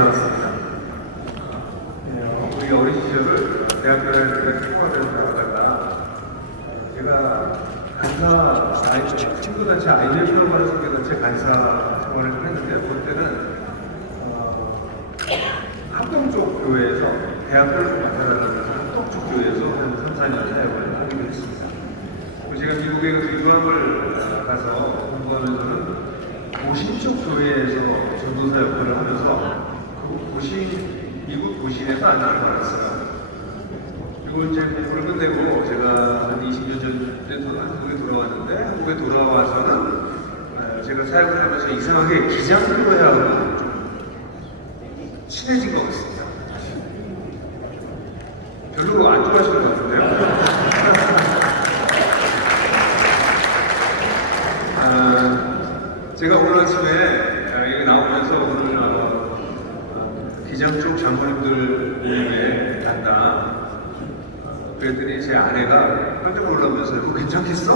나왔습니다. 우리 어린 시절을 대학교 다닐 때 생활을 나가다가 제가 간사 친구단체 아이들 프로그램 선교단체 간사 생활을 좀 했는데 그때는 합동 쪽 교회에서 대학교를 만들어가는 합동 쪽 교회에서 한 3, 4년 사역을 하기로 했습니다. 제가 미국에 유학을 가서 공부하면서는 도심 쪽 교회에서 전도사 역할을 하면서 그 도심, 미국 도심에서 안장을 받았어요. 그리고 이제 공부를 끝내고 제가 한 20년 전에 한국에 돌아왔는데 한국에 돌아와서는 제가 사역을 하면서 이상하게 기장교회하고 좀 친해진 것 같습니다. 별로 안 좋아하시는 것 같은데요. 제가 오늘 아침에 여기 나오면서 오늘 기장 쪽 장로님들 모임에 간다. 그랬더니 제 아내가 깜짝 놀라면서 "그거 괜찮겠어?"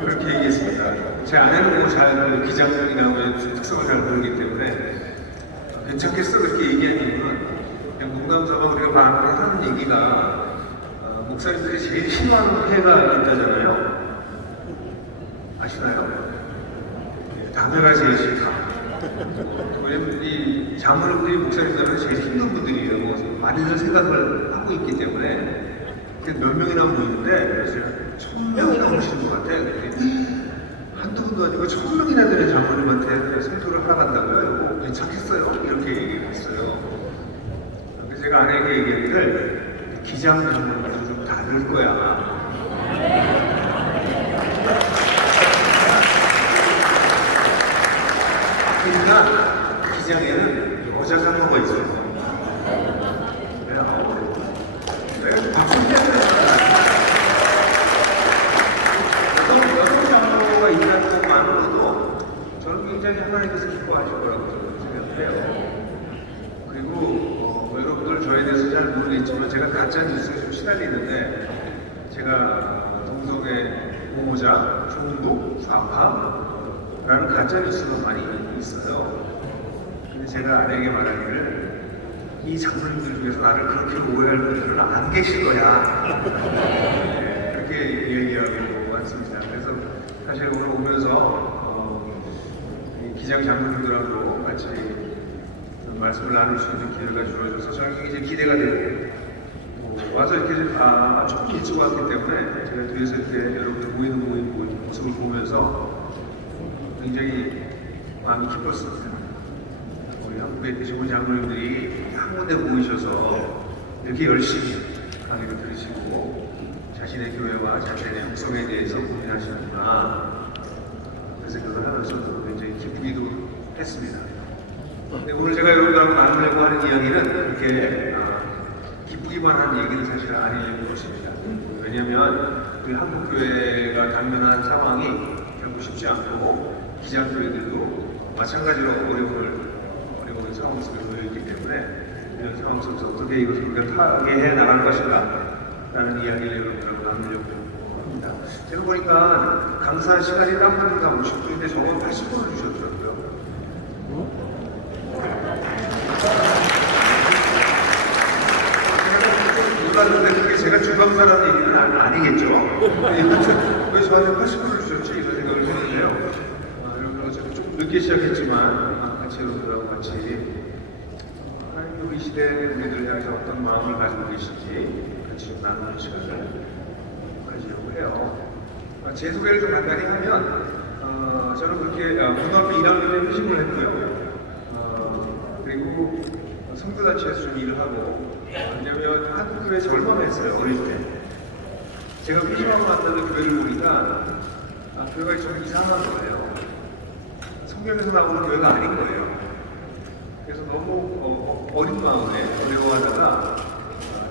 그렇게 얘기했습니다. 제 아내는 잘 기장이나 특성을 잘 모르기 때문에 괜찮겠어? 그렇게 얘기한 이유는 그냥 농담삼아 우리가 막 하는 얘기가 목사님들이 제일 싫어하는 해가 있다잖아요. 아시나요? 담배가 제일 싫다. 왜냐면 이 장로님들이 목사님들은 제일 힘든 분들이에요. 많이들 생각을 하고 있기 때문에 몇 명이나 모이는데 그래서 1000명이나 오시는 것 같아요. 한두 분도 아니고 1000명이나 되는 장로님한테 설교를 하러 간다고요. 이거 괜찮겠어요? 이렇게 얘기했어요. 그래서 제가 아내에게 얘기하기를 기장 장로님도 좀 다를 거야. 그러니까 기장에는 여자 장로가 있어요. 내가 박수 여성 장로가 있다는 것만으로도 저는 굉장히 하나님께서 기뻐하실 거라고 저는 생각해요. 그리고 여러분들 저에 대해서 잘 모르겠지만 제가 가짜 뉴스에 좀 시달리는데 제가 동성애 보호자, 종북, 좌파라는 가짜 뉴스가 많이 있어요. 근데 제가 아내에게 말하기를 이 장로님들 중에서 나를 그렇게 오해할 분들은 안 계실 거야. 네, 그렇게 얘기하고 왔습니다. 그래서 사실 오늘 오면서 기장 장로님들하고 같이 말씀을 나눌 수 있는 기회가 주어져서 저는 굉장히 기대가 되고 와서 이렇게 조금 일찍 왔기 때문에 제가 뒤에서 이렇게 여러분들 모이는 모습을 보면서 굉장히 마음이 기뻤습니다. 우리 한국에 계신 우리 장로님들이 한 군데 모이셔서 이렇게 열심히 강의를 들으시고 자신의 교회와 자신의 형성에 대해서 고민하시는구나 그 생각을 하면서 굉장히 기쁘기도 했습니다. 근데 오늘 제가 여러분들하고 나누려고 하는 이야기는 그렇게 기쁘기만 한 얘기는 사실 아니려고 것입니다. 왜냐하면 우리 한국교회가 당면한 상황이 결코 쉽지 않고 기장교회들도 마찬가지로 어려운 상황 속에 놓여있기 때문에 이런 상황 속에서 어떻게 이것을 우리가 타개해 나갈 것인가 라는 이야기를 여러분들하고 나누려고 합니다. 제가 보니까 강사 시간이 딱 보니까 50분인데 저거 80분을 주셨더라고요. 몰랐는데 그게 제가 주방사라는 얘기는 아니겠죠. 왜 저한테 80분을 주셨지? 이런 생각을 했는데요. 여러분 좀 늦게 시작했지만 같이 여러분들하고 같이 하나님 이 시대의 우리들 향해서 어떤 마음을 가지고 계신지 같이 나누는 시간을 가지려고 해요. 제 소개를 좀 간단히 하면 저는 그렇게 고등학교 1학년에 회식을 했고요. 그리고 선교단체에서 좀 일을 하고 왜냐면 한국교회에서 얼마나 했어요 어릴 때. 제가 회심하고 만나는 교회를 보니까 교회가 좀 이상한 거예요. 성경에서 나오는 교회가 아닌 거예요. 그래서 너무 어린 마음에 어려워하다가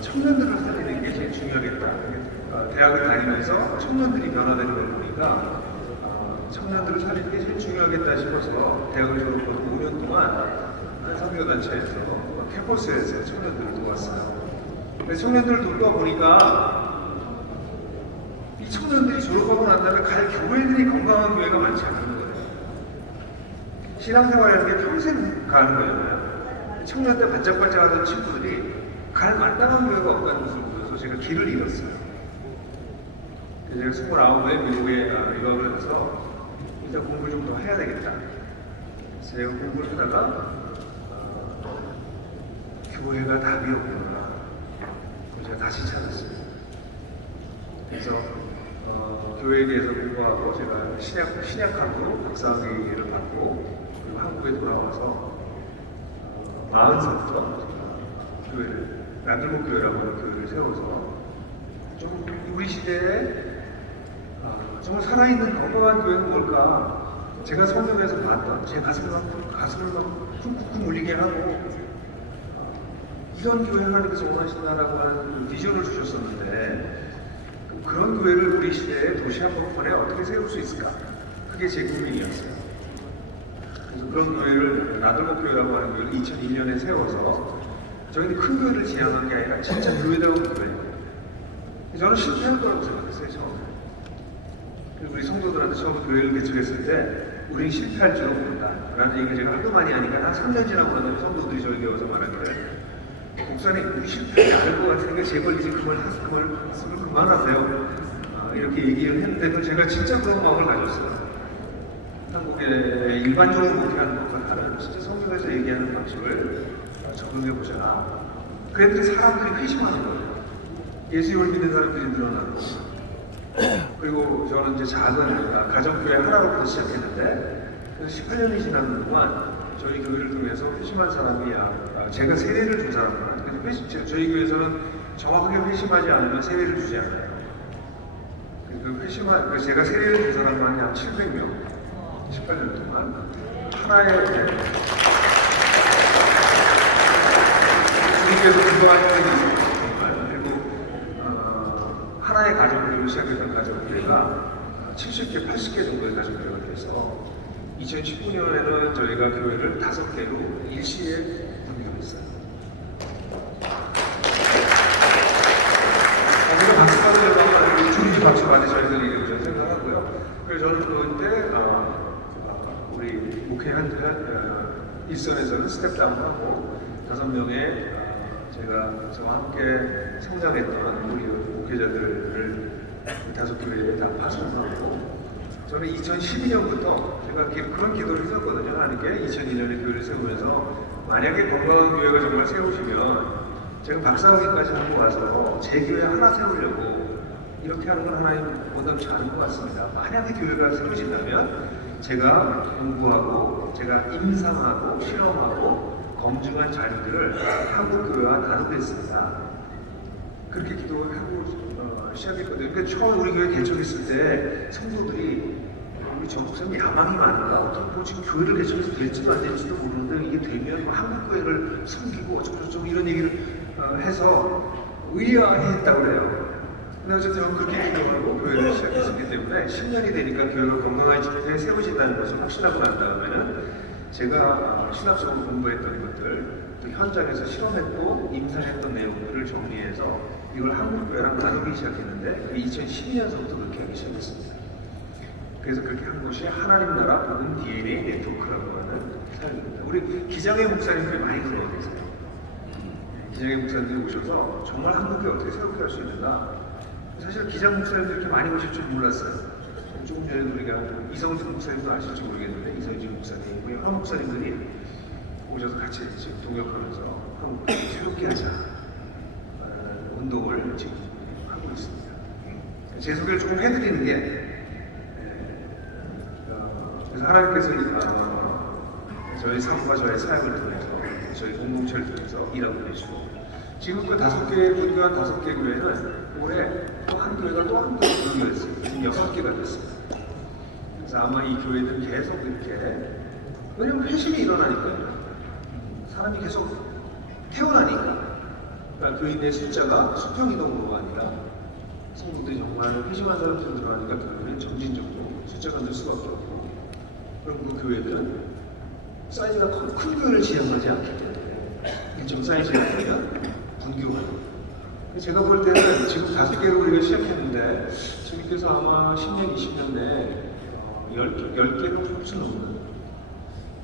청년들을 살리는 게 제일 중요하겠다. 대학을 다니면서 청년들이 변화되는 걸 보니까 청년들을 살리는 게 제일 중요하겠다 싶어서 대학을 졸업하고 5년 동안 선교단체에서 캠퍼스에서 청년들을 도왔어요. 근데 청년들을 돕다 보니까 이 청년들이 졸업하고 난 다음에 갈 교회들이 건강한 교회가 많지 않은 거예요. 신앙생활이라는 게 평생 가는 거잖아요. 청년 때 반짝반짝하던 친구들이 갈 마땅한 교회가 없다는 것을 보여서 제가 길을 잃었어요. 그래서 제가 29에 미국에 유학을 해서 일단 공부를 좀 더 해야 되겠다. 그래서 제가 공부를 하다가 교회가 답이었구나. 제가 다시 찾았어요. 그래서 교회에 대해서 공부하고 제가 신약학으로 박사학위를 받고 그리고 한국에 돌아와서 40살부터 교회를 나들목 교회라고 하는 교회를 세워서 좀 우리 시대에 정말 살아있는 건강한 교회는 뭘까? 제가 성경에서 봤던 제 가슴을 막 쿵쿵쿵 울리게 하고 이런 교회 하나님께서 원하신다라고 하는 비전을 주셨었는데 그런 교회를 우리 시대의 도시 한복판에 어떻게 세울 수 있을까? 그게 제 고민이었어요. 그래서 그런 교회를 나들목 교회라고 하는 교회를 2001년에 세워서 저희는 큰 교회를 지향한 게 아니라 진짜 교회다운 교회. 저는 실패할 거라고 생각했어요, 처음에. 그리고 우리 성도들한테 처음 교회를 개척했을 때 우리는 실패할 줄은 모른다 라는 얘기를 제가 하도 많이 하니까 한 3년 지나고 나면 성도들이 저에게 와서 말하길래 목사님, 우리 실패하지 않을 것 같으니까 제발 이제 말씀을 그만하세요. 이렇게 얘기를 했는데 제가 진짜 그런 마음을 가졌어요. 한국의 일반적으로 목회하는 것과 다른 진짜 성경에서 얘기하는 방식을 적응해보자. 그랬더니 사람들이 회심하는 거예요. 예수님을 믿는 사람들이 늘어나는 거예요. 그리고 저는 이제 작은 가정교회 하나로부터 시작했는데 그래서 18년이 지나는 동안 저희 교회를 통해서 회심한 사람이 제가 세례를 준 사람은 저희 교회에서는 정확하게 회심하지 않으면 세례를 주지 않아요. 제가 세례를 준 사람은 한 700명 18년 동안 하나의 주님께서 기도하는 적이 있어요. 정말. 그리고 하나의 가정교회로 시작했던 가정교회가 70개, 80개 정도의 가정교회가 돼서 2019년에는 저희가 교회를 5개로 일시에 분교했어요. 우리가 박수 받으려고 주님이 박수 받으셔야 될 일이라고 저는 생각하고요. 그래서 저는 그때 우리 목회한 일선에서는 스텝다운하고 5명의 저와 함께 성장했던 우리 목회자들을 5교회에 다 파송하고 저는 2012년부터 제가 그런 기도를 했었거든요. 하나님께 2002년에 교회를 세우면서 만약에 건강한 교회가 정말 세우시면 제가 박사학위까지 하고 와서 제 교회 하나 세우려고 이렇게 하는 건 하나님 원답지 않은 것 같습니다. 만약에 교회가 세워진다면 제가 공부하고 제가 임상하고 실험하고 검증한 자료들을 한국 교회와 나누겠습니다. 그렇게 기도하고 시작했거든요. 그러니까 처음 우리 교회 개척했을 때 성도들이 우리 전국사님 야망이 많은가? 어떤 지금 교회를 개척해서 될지도 안 될지도 모르는데 이게 되면 한국 교회를 섬기고 어쩌고저쩌고 이런 얘기를 해서 의아해했다고 그래요. 근데 어쨌든 그렇게 기도하고 교회를 시작했기 때문에 10년이 되니까 교회가 건강하게 세워진다는 것을 확신하고 난 다음에는 제가 신학적으로 공부했던 것들 또 현장에서 실험했고 임상했던 내용들을 정리해서 이걸 한국교회랑 나누기 시작했는데 그게 2012년서부터 그렇게 하기 시작했습니다. 그래서 그렇게 한 것이 하나님 나라 복음 DNA 네트워크라고 하는 사역입니다. 우리 기장의 목사님들이 많이 들어와 계세요. 기장의 목사님들이 오셔서 정말 한국에 어떻게 새롭게 할 수 있는가. 사실 기장 목사님들이 이렇게 많이 오실 줄 몰랐어요. 조금 전에도 우리가 이성진 목사님도 아실지 모르겠는데 이성진 목사님, 우리 한 목사님들이 오셔서 같이 지금 동역하면서 한국을 새롭게 하자 운동을 지금 하고 있습니다. 제 소개를 조금 해드리는 게 그래서 하나님께서 저희 삶과 저의 사역을 통해서 저희 공동체를 통해서 일하고 계시고 지금 그 5개의 분교한 5개 교회는 올해 또 한 교회가 또 한 교회가 분교했어요. 지금 6개가 됐습니다. 그래서 아마 이 교회들은 계속 이렇게 왜냐면 회심이 일어나니까요. 사람이 계속 태어나니까 그러니까 교인의 숫자가 수평이동으로가 아니라 성도들이 정말 회심한 사람들이 들어가니까 교회는 점진적으로 숫자가 늘 수밖에 없고 그럼 그 교회들은 사이즈가 큰 교회를 지향하지 않기 때문에 일정 사이즈가 아니라 분교하는 제가 볼 때는 지금 5개로 우리가 시작했는데 주님께서 아마 10년, 20년 내에 10개로 훨씬 넘는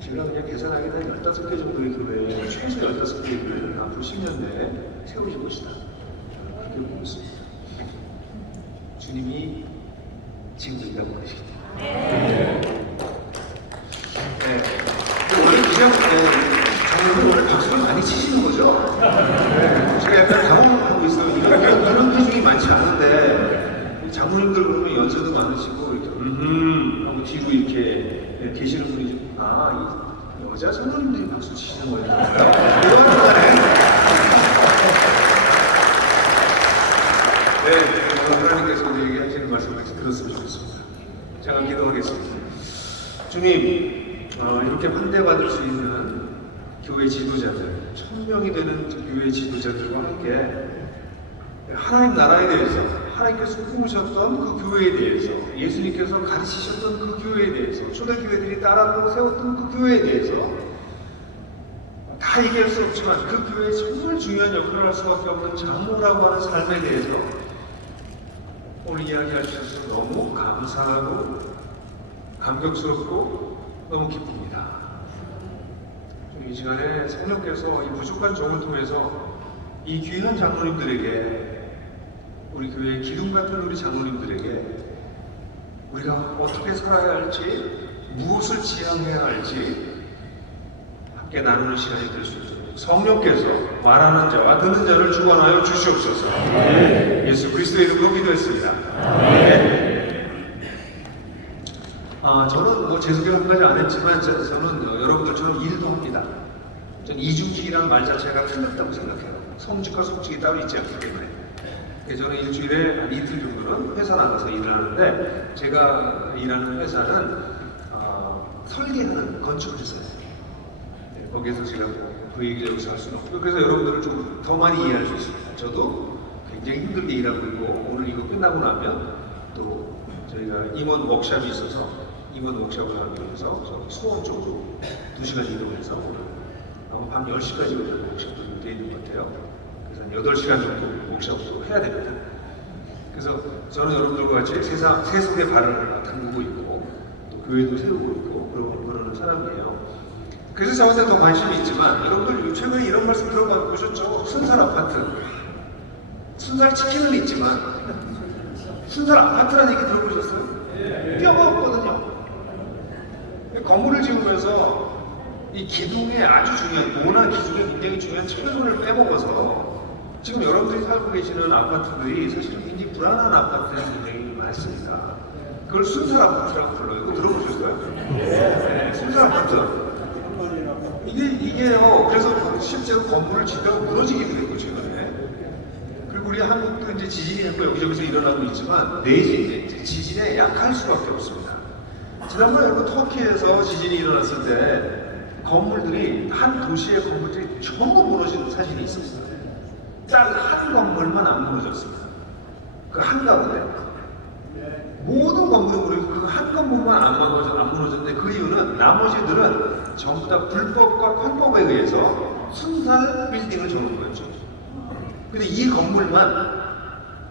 제가 그냥 계산하기에 한 15개 정도의 교회, 최소 15개의 교회를 앞으로 10년 내에 세우실 것이다. 그렇게 보고 있습니다. 주님이 지금도 일하고 계시기 때문에. 네. 오늘 그냥 장로님 오늘 박수를 많이 치시는 거죠? 네. 제가 약간 당황하고 있어요. 이런 표정이 많지 않은데 장로님들 보면 연세도 많으시고 이렇게 하고 뒤로 이렇게 계시는 분이 좀 이 여자 장로님들이 박수 치시는 거예요. 이런 동안에 하나님께서 우리에게 하시는 말씀을 들었으면 좋겠습니다. 제가 기도하겠습니다. 주님, 이렇게 환대받을 수 있는 교회 지도자들, 1000명이 되는 교회 지도자들과 함께 하나님 나라에 대해서, 하나님께서 꿈으셨던 그 교회에 대해서, 예수님께서 가르치셨던 그 교회에 대해서, 초대교회들이 따라고 세웠던 그 교회에 대해서 다 얘기할 수 없지만 그 교회에 정말 중요한 역할을 할 수밖에 없는 장로라고 하는 삶에 대해서 오늘 이야기해 주셔서 너무 감사하고 감격스럽고 너무 기쁩니다. 이 시간에 성령께서 이 부족한 종을 통해서 이 귀한 장로님들에게, 우리 교회의 기둥 같은 우리 장로님들에게 우리가 어떻게 살아야 할지, 무엇을 지향해야 할지 함께 나누는 시간이 될 수 있도록 성령께서 말하는 자와 듣는 자를 주관하여 주시옵소서. 예수 그리스도의 이름으로 기도했습니다. 저는 뭐 제 소개 한 가지 안 했지만 저는 여러분들처럼 일도 합니다. 저는 이중직이라는 말 자체가 틀렸다고 생각해요. 성직과 속직이 따로 있지 않기 때문에. 저는 일주일에 한 이틀 정도는 회사 나가서 일을 하는데, 제가 일하는 회사는 설계하는 건축 회사예요. 거기에서 제가 그 얘기를 여기서 할 수는 없고, 그래서 여러분들을 좀 더 많이 이해할 수 있습니다. 저도 굉장히 힘들게 일하고 있고, 오늘 이거 끝나고 나면 또 저희가 임원 워크샵이 있어서 임원 워크샵을 하기 위해서 수원 쪽으로 2시간 이동해서 오늘 아마 밤 10시까지 워크샵도 되어 있는 것 같아요. 그래서 한 8시간 정도 워크샵도 해야 됩니다. 그래서 저는 여러분들과 같이 세상의 발을 담그고 있고 또 교회도 세우고 있고 그러는 사람이에요. 그래서 저한테 더 관심이 있지만, 여러분들 최근에 이런 말씀 들어보셨죠? 순살 아파트. 순살 치킨은 있지만 순살 아파트라는 얘기 들어보셨어요? 뼈가 없거든요. 건물을 지으면서 이 기둥에 아주 중요한, 모나 기둥에 굉장히 중요한 철근을 빼먹어서 지금 여러분들이 살고 계시는 아파트들이 사실은 굉장히 불안한 아파트들이 굉장히 많습니다. 그걸 순살 아파트라고 불러요. 이거 들어보셨어요? 네, 순살 아파트. 이게요. 그래서 실제로 건물을 짓다가 무너지기도 했고 최근에. 그리고 우리 한국도 이제 지진이 있고 여기저기서 일어나고 있지만 지진에 약할 수밖에 없습니다. 지난번에 여러분 터키에서 지진이 일어났을 때 건물들이, 한 도시의 건물들이 전부 무너지는 사진이 있었어요. 딱 한 건물만 안 무너졌습니다. 그 한가운데 모든 건물이 그 한 건물만 안 무너졌는데, 그 이유는 나머지들은 전부 다 불법과 편법에 의해서 순살 빌딩을 지은 거였죠. 근데 이 건물만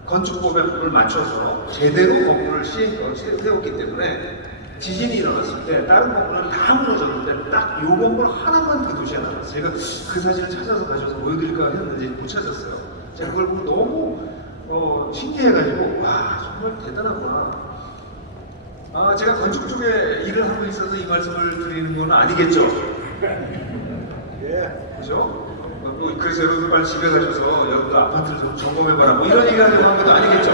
건축법에 맞춰서 제대로 건물을 세웠기 때문에 지진이 일어났을 때 다른 건물은 다 무너졌는데 딱 이 건물 하나만 그 도시에 남았어요. 제가 그 사진을 찾아서 가져서 보여드릴까 했는데 못 찾았어요. 제가 그걸 보고 너무 신기해가지고, 와, 정말 대단하구나. 제가 건축 쪽에 일을 하고 있어서 이 말씀을 드리는 건 아니겠죠? 그죠? 그래서 여러분 빨리 집에 가셔서 여러분도 아파트를 좀 점검해봐라, 뭐 이런 얘기 하려고 한 것도 아니겠죠?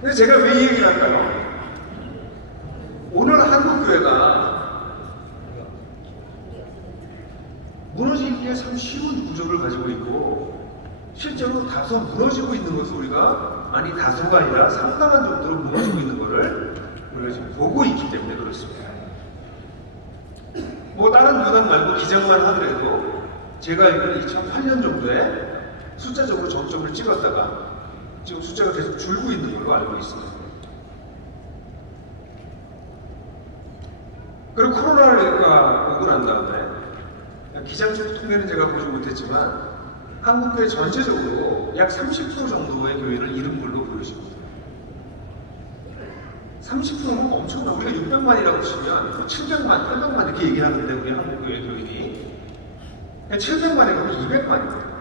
근데 제가 왜 이 얘기를 할까요? 오늘 한국교회가 무너지기에 참 쉬운 구조를 가지고 있고, 실제로 다소 무너지고 있는 것을 우리가, 아니 다소가 아니라 상당한 정도로 무너지고 있는 것을 우리가 지금 보고 있기 때문에 그렇습니다. 뭐 다른 문항 말고 기장만 하더라도 제가 알기로는 2008년 정도에 숫자적으로 정점을 찍었다가 지금 숫자가 계속 줄고 있는 걸로 알고 있습니다. 그리고 코로나가 오고 난 다음에 기장적 통계는 제가 보지 못했지만 한국교회 전체적으로 약 30% 정도의 교회를 잃은 걸로 보여집니다. 30%는 엄청나. 우리가 600만이라고 치면 700만, 800만 이렇게 얘기하는데 우리 한국교회 교인이 700만에 가면 200만입니다.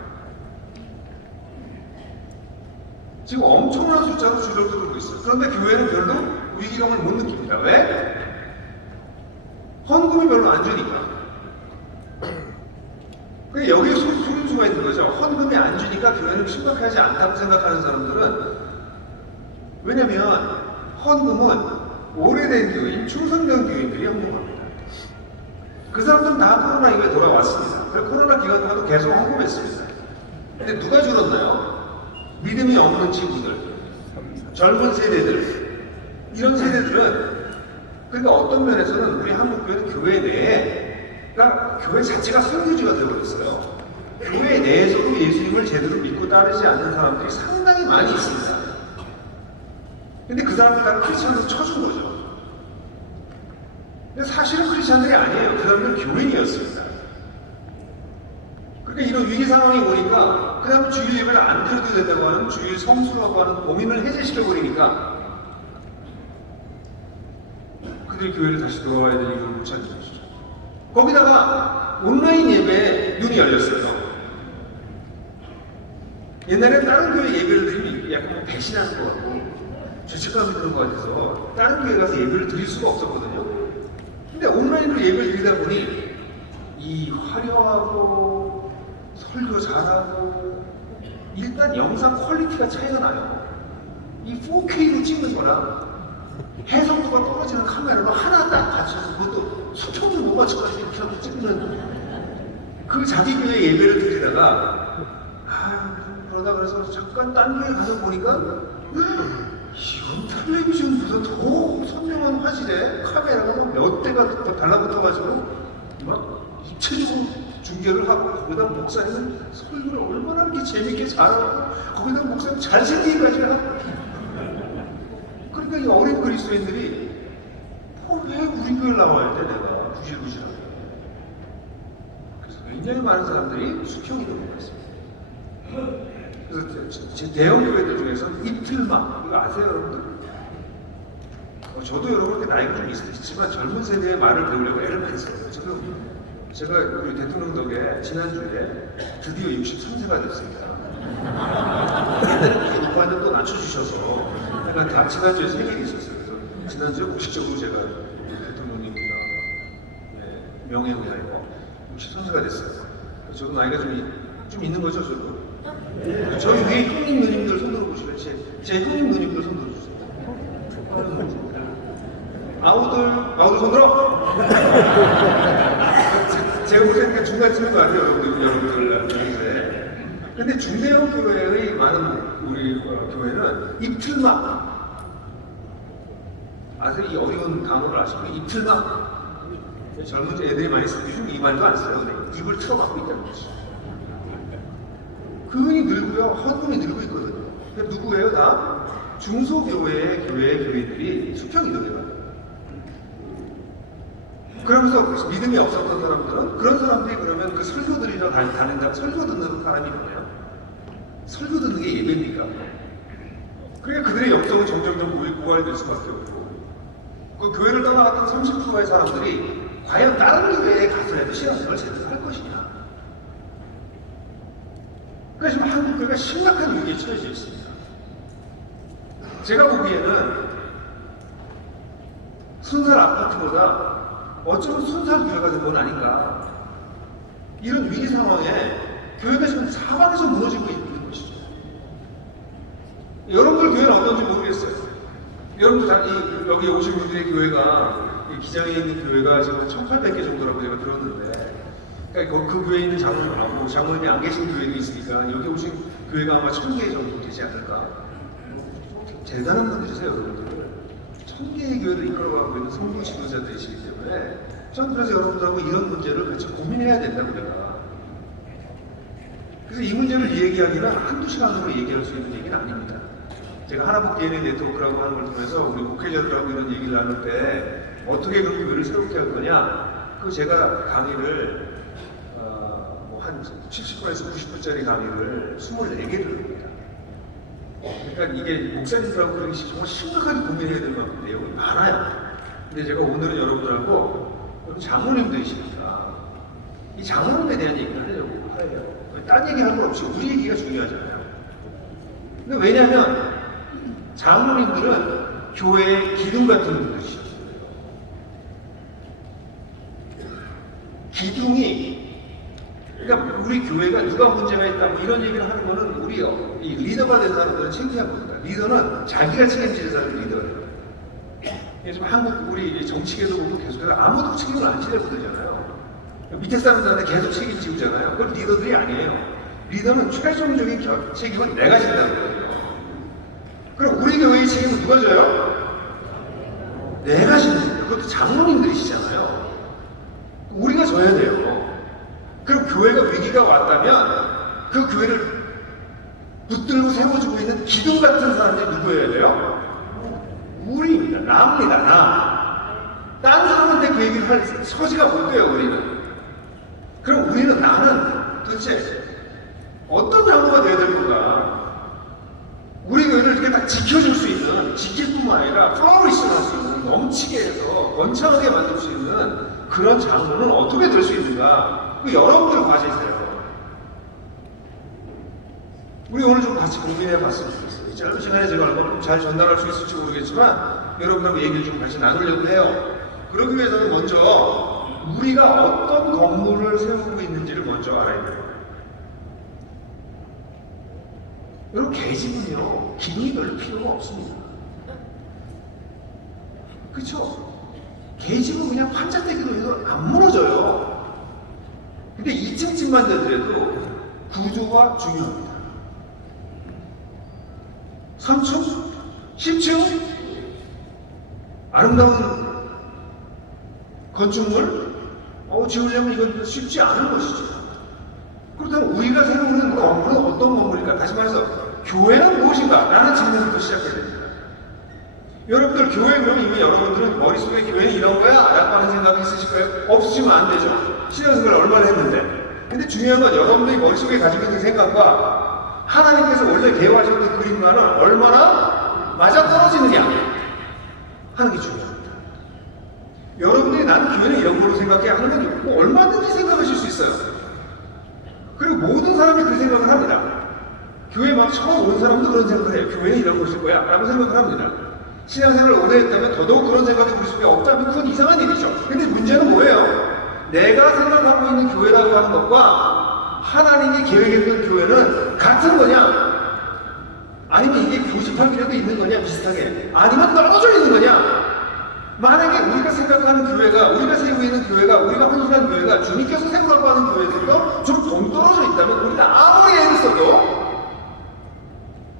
지금 엄청난 숫자로 줄어들고 있어요. 그런데 교회는 별로 위기감을 못 느낍니다. 왜? 헌금이 별로 안 주니까. 그러니까 여기에 소금수가 있는 거죠. 헌금이 안 주니까 교회는 심각하지 않다고 생각하는 사람들은, 왜냐면 헌금은 오래된 교인, 충성된 교인들이 헌금합니다. 그 사람들은 다 코로나 이후에 돌아왔습니다. 그래서 코로나 기간 동안도 계속 헌금했습니다. 근데 누가 줄었나요? 믿음이 없는 친구들, 젊은 세대들, 이런 세대들은, 그러니까 어떤 면에서는 우리 한국교회는 교회 내에, 그러니까 교회 자체가 선교지가 되어버렸어요. 교회 내에서도 예수님을 제대로 믿고 따르지 않는 사람들이 상당히 많이 있습니다. 근데 그 사람들 다 크리스천으로 쳐준 거죠. 근데 사실은 크리스천들이 아니에요. 그 사람들은 교인이었습니다. 그러니까 이런 위기 상황이 오니까 그 다음 주일 예배를 안 드려도 된다고 하는 주일 성수라고 하는 고민을 해제시켜버리니까 그들이 교회를 다시 돌아와야 될 이유를 못 찾는 것이죠. 거기다가 온라인 예배에 눈이 열렸어요. 옛날에는 다른 교회 예배를 드리면 약간 뭐 배신하는 것 같고 죄책감이 드는 것 같아서 다른 교회 가서 예배를 드릴 수가 없었거든요. 근데 온라인으로 예배를 드리다 보니 이 화려하고 설교 잘하고 일단 영상 퀄리티가 차이가 나요. 이 4K로 찍는 거랑 해상도가 떨어지는 카메라로 하나 딱 받쳐서 그것도 수평도 못 맞춰가지고 이렇게 하고 찍는 그 자기 교회 예배를 드리다가 그러다 그래서 잠깐 딴 교회 가서 보니까 이건 텔레비전보다 더 선명한 화질에 카메라가 몇 대가 더 달라붙어가지고 막 입체적으로 중계를 하고 거기다 목사님은 설교를 얼마나 이렇게 재밌게 잘하고 거기다 목사님 잘생기기까지 하고 그러니까 이 어린 그리스도인들이 왜 우리 교회 나와야 돼 내가 구실구실하게. 그래서 굉장히 많은 사람들이 수평이 되고 있습니다. 그래서 제 대형 교회들 중에서 이틀만 이거 아세요 여러분들? 저도 여러분 그렇게 나이가 좀 있지만 젊은 세대의 말을 배우려고 애를 많이 써요. 제가 우리 대통령 덕에 지난주에 드디어 63세가 됐습니다. 옛날에 높았는데 또 낮춰주셔서 제가 지난주에 생일이 있었어요. 그래서 지난주에 공식적으로 제가 대통령님과 명예 의하여 63세가 됐어요. 저도 나이가 좀 있는 거죠, 저도. 저희 위에 형님 누님들 손들어 보시면 제 형님 누님들 손들어 주세요. 아우들 손들어! 제가 볼 때는 중간쯤인 것 같아요, 여러분들. 근데 중대형 교회의 많은 우리 교회는 이틀만. 아세요? 이 어려운 단어를 아시면 이틀만. 젊은 애들이 많이 쓰는 요즘 이 말도 안 써요. 근데 입을 틀어막고 있다는 거죠. 그분이 늘고요, 헌금이 늘고 있거든요. 누구예요? 다 중소교회의 교인들이 수평이 되어요. 그러면서 믿음이 없었던 사람들은 그런 사람들이 그러면 그 설교 들이러 다닌다. 설교 듣는 사람이 뭐예요? 설교 듣는 게 예배입니까? 그러니까 그들의 영성은 점점 고갈될 수밖에 없고 그 교회를 떠나갔던 30%의 사람들이 과연 다른 교회에 가서라도 신앙생활을 제대로 할 것이냐. 그래서 지금 한국 교회가 심각한 위기에 처해져 있습니다. 제가 보기에는 순살 아파트보다 어쩌면 순살 교회가 된 건 아닌가. 이런 위기 상황에 교회가 지금 사방에서 무너지고 있는 것이죠. 여러분들 교회는 어떤지 모르겠어요. 여러분들 여기 오신 분들의 교회가 기장에 있는 교회가 지금 1,800개 정도라고 제가 들었는데 그러니까 그 교회에 있는 장로님이 안 계신 교회도 있으니까 여기 오신 교회가 아마 1,000개 정도 되지 않을까. 대단한 분들이세요, 여러분들. 1000개의 교회를 이끌어가고 있는 성공 지도자들이시기 때문에 저는 그래서 여러분들하고 이런 문제를 같이 고민해야 된다고 내가. 그래서 이 문제를 얘기하기는 한두 시간으로 얘기할 수 있는 얘기는 아닙니다. 제가 하나복 DNA 네트워크라고 하는 걸 통해서 우리 목회자들하고 이런 얘기를 나눌 때 어떻게 그 교회를 새롭게 할 거냐, 그 제가 강의를 한 70분에서 90분짜리 강의를 24개를 합니다. 그러니까 이게 목사님들하고 그런 게 정말 심각하게 고민해야 될 만큼 내용이 많아요. 근데 제가 오늘은 여러분들하고 장로님들이시니까 이 장로님에 대한 얘기를 하려고 해요. 딴 얘기 할 거 없이 우리 얘기가 중요하잖아요. 근데 왜냐면 장로님들은 교회의 기둥 같은 분들이시죠. 기둥이, 그러니까 우리 교회가 누가 문제가 있다 뭐 이런 얘기를 하는 거는 우리요, 이 리더가 된 사람들은 창피한 겁니다. 리더는 자기가 책임지는 사람이 리더예요. 지금 한국 우리 정치계도 보고 계속해서 아무도 책임을 안 지려고 그러잖아요. 밑에 사람들한테 계속 책임지우잖아요. 그건 리더들이 아니에요. 리더는 최종적인 책임은 내가 진다는 거예요. 그럼 우리 교회의 책임은 누가 져요? 내가 지는 거예요. 그것도 장로님들이시잖아요. 우리가 져야 돼요. 그럼 교회가 위기가 왔다면 그 교회를 붙들고 세워주고 있는 기둥 같은 사람들이 누구여야 돼요? 우리입니다. 나입니다. 나. 딴 사람한테 그 얘기를 할 처지가 못 돼요. 우리는. 그럼 우리는 나는 도대체 어떤 장로가 되어야 될 건가? 우리 교회를 이렇게 딱 지켜줄 수 있는, 지킬 뿐만 아니라 플러리싱할 수 있는, 넘치게 해서 번창하게 만들 수 있는 그런 장로는 어떻게 될 수 있는가? 그 여러분들 과제이세요. 우리 오늘 좀 같이 고민해 봤으면 좋겠어요. 이 짧은 시간에 제가 얼마큼 잘 전달할 수 있을지 모르겠지만 여러분하고 얘기를 좀 같이 나누려고 해요. 그러기 위해서는 먼저 우리가 어떤 건물을 세우고 있는지를 먼저 알아야 돼요. 여러분, 계집은요, 기둥이 별로 필요가 없습니다. 그쵸? 계집은 그냥 판자떼기로 해도 안 무너져요. 근데 2층 집만 되더라도 구조가 중요합니다. 3층? 10층? 아름다운 건축물? 지으려면 이건 쉽지 않은 것이죠. 그렇다면 우리가 세우는 건물은 어떤 건물일까? 다시 말해서 교회는 무엇인가? 라는 질문부터 시작해야 됩니다. 여러분들 교회 그러면 이미 여러분들은 머릿속에 교회는 이런 거야? 라고 하는 생각이 있으실 거예요? 없으시면 안 되죠. 신앙생활을 얼마나 했는데. 근데 중요한 건 여러분들이 머릿속에 가지고 있는 생각과 하나님께서 원래 계획하셨던 그림과는 얼마나 맞아떨어지느냐 하는 게 중요합니다. 여러분들이 나는 교회는 이런 걸로 생각해 하는 건 뭐 얼마든지 생각하실 수 있어요. 그리고 모든 사람이 그 생각을 합니다. 교회 막 처음 온 사람도 그런 생각을 해요. 교회는 이런 것일 거야 라고 생각을 합니다. 신앙생활을 오래 했다면 더더욱 그런 생각이 들 수밖에 없다면 그건 이상한 일이죠. 근데 문제는 뭐예요? 내가 생각하고 있는 교회라고 하는 것과 하나님이 계획했던 교회는 같은 거냐? 아니면 이게 교집합이라도 있는 거냐? 비슷하게. 아니면 떨어져 있는 거냐? 만약에 우리가 생각하는 교회가, 우리가 세우고 있는 교회가, 우리가 헌신한 교회가 주님께서 세우라고 하는 교회들과 좀 동떨어져 있다면 우리는 아무리 애를 써도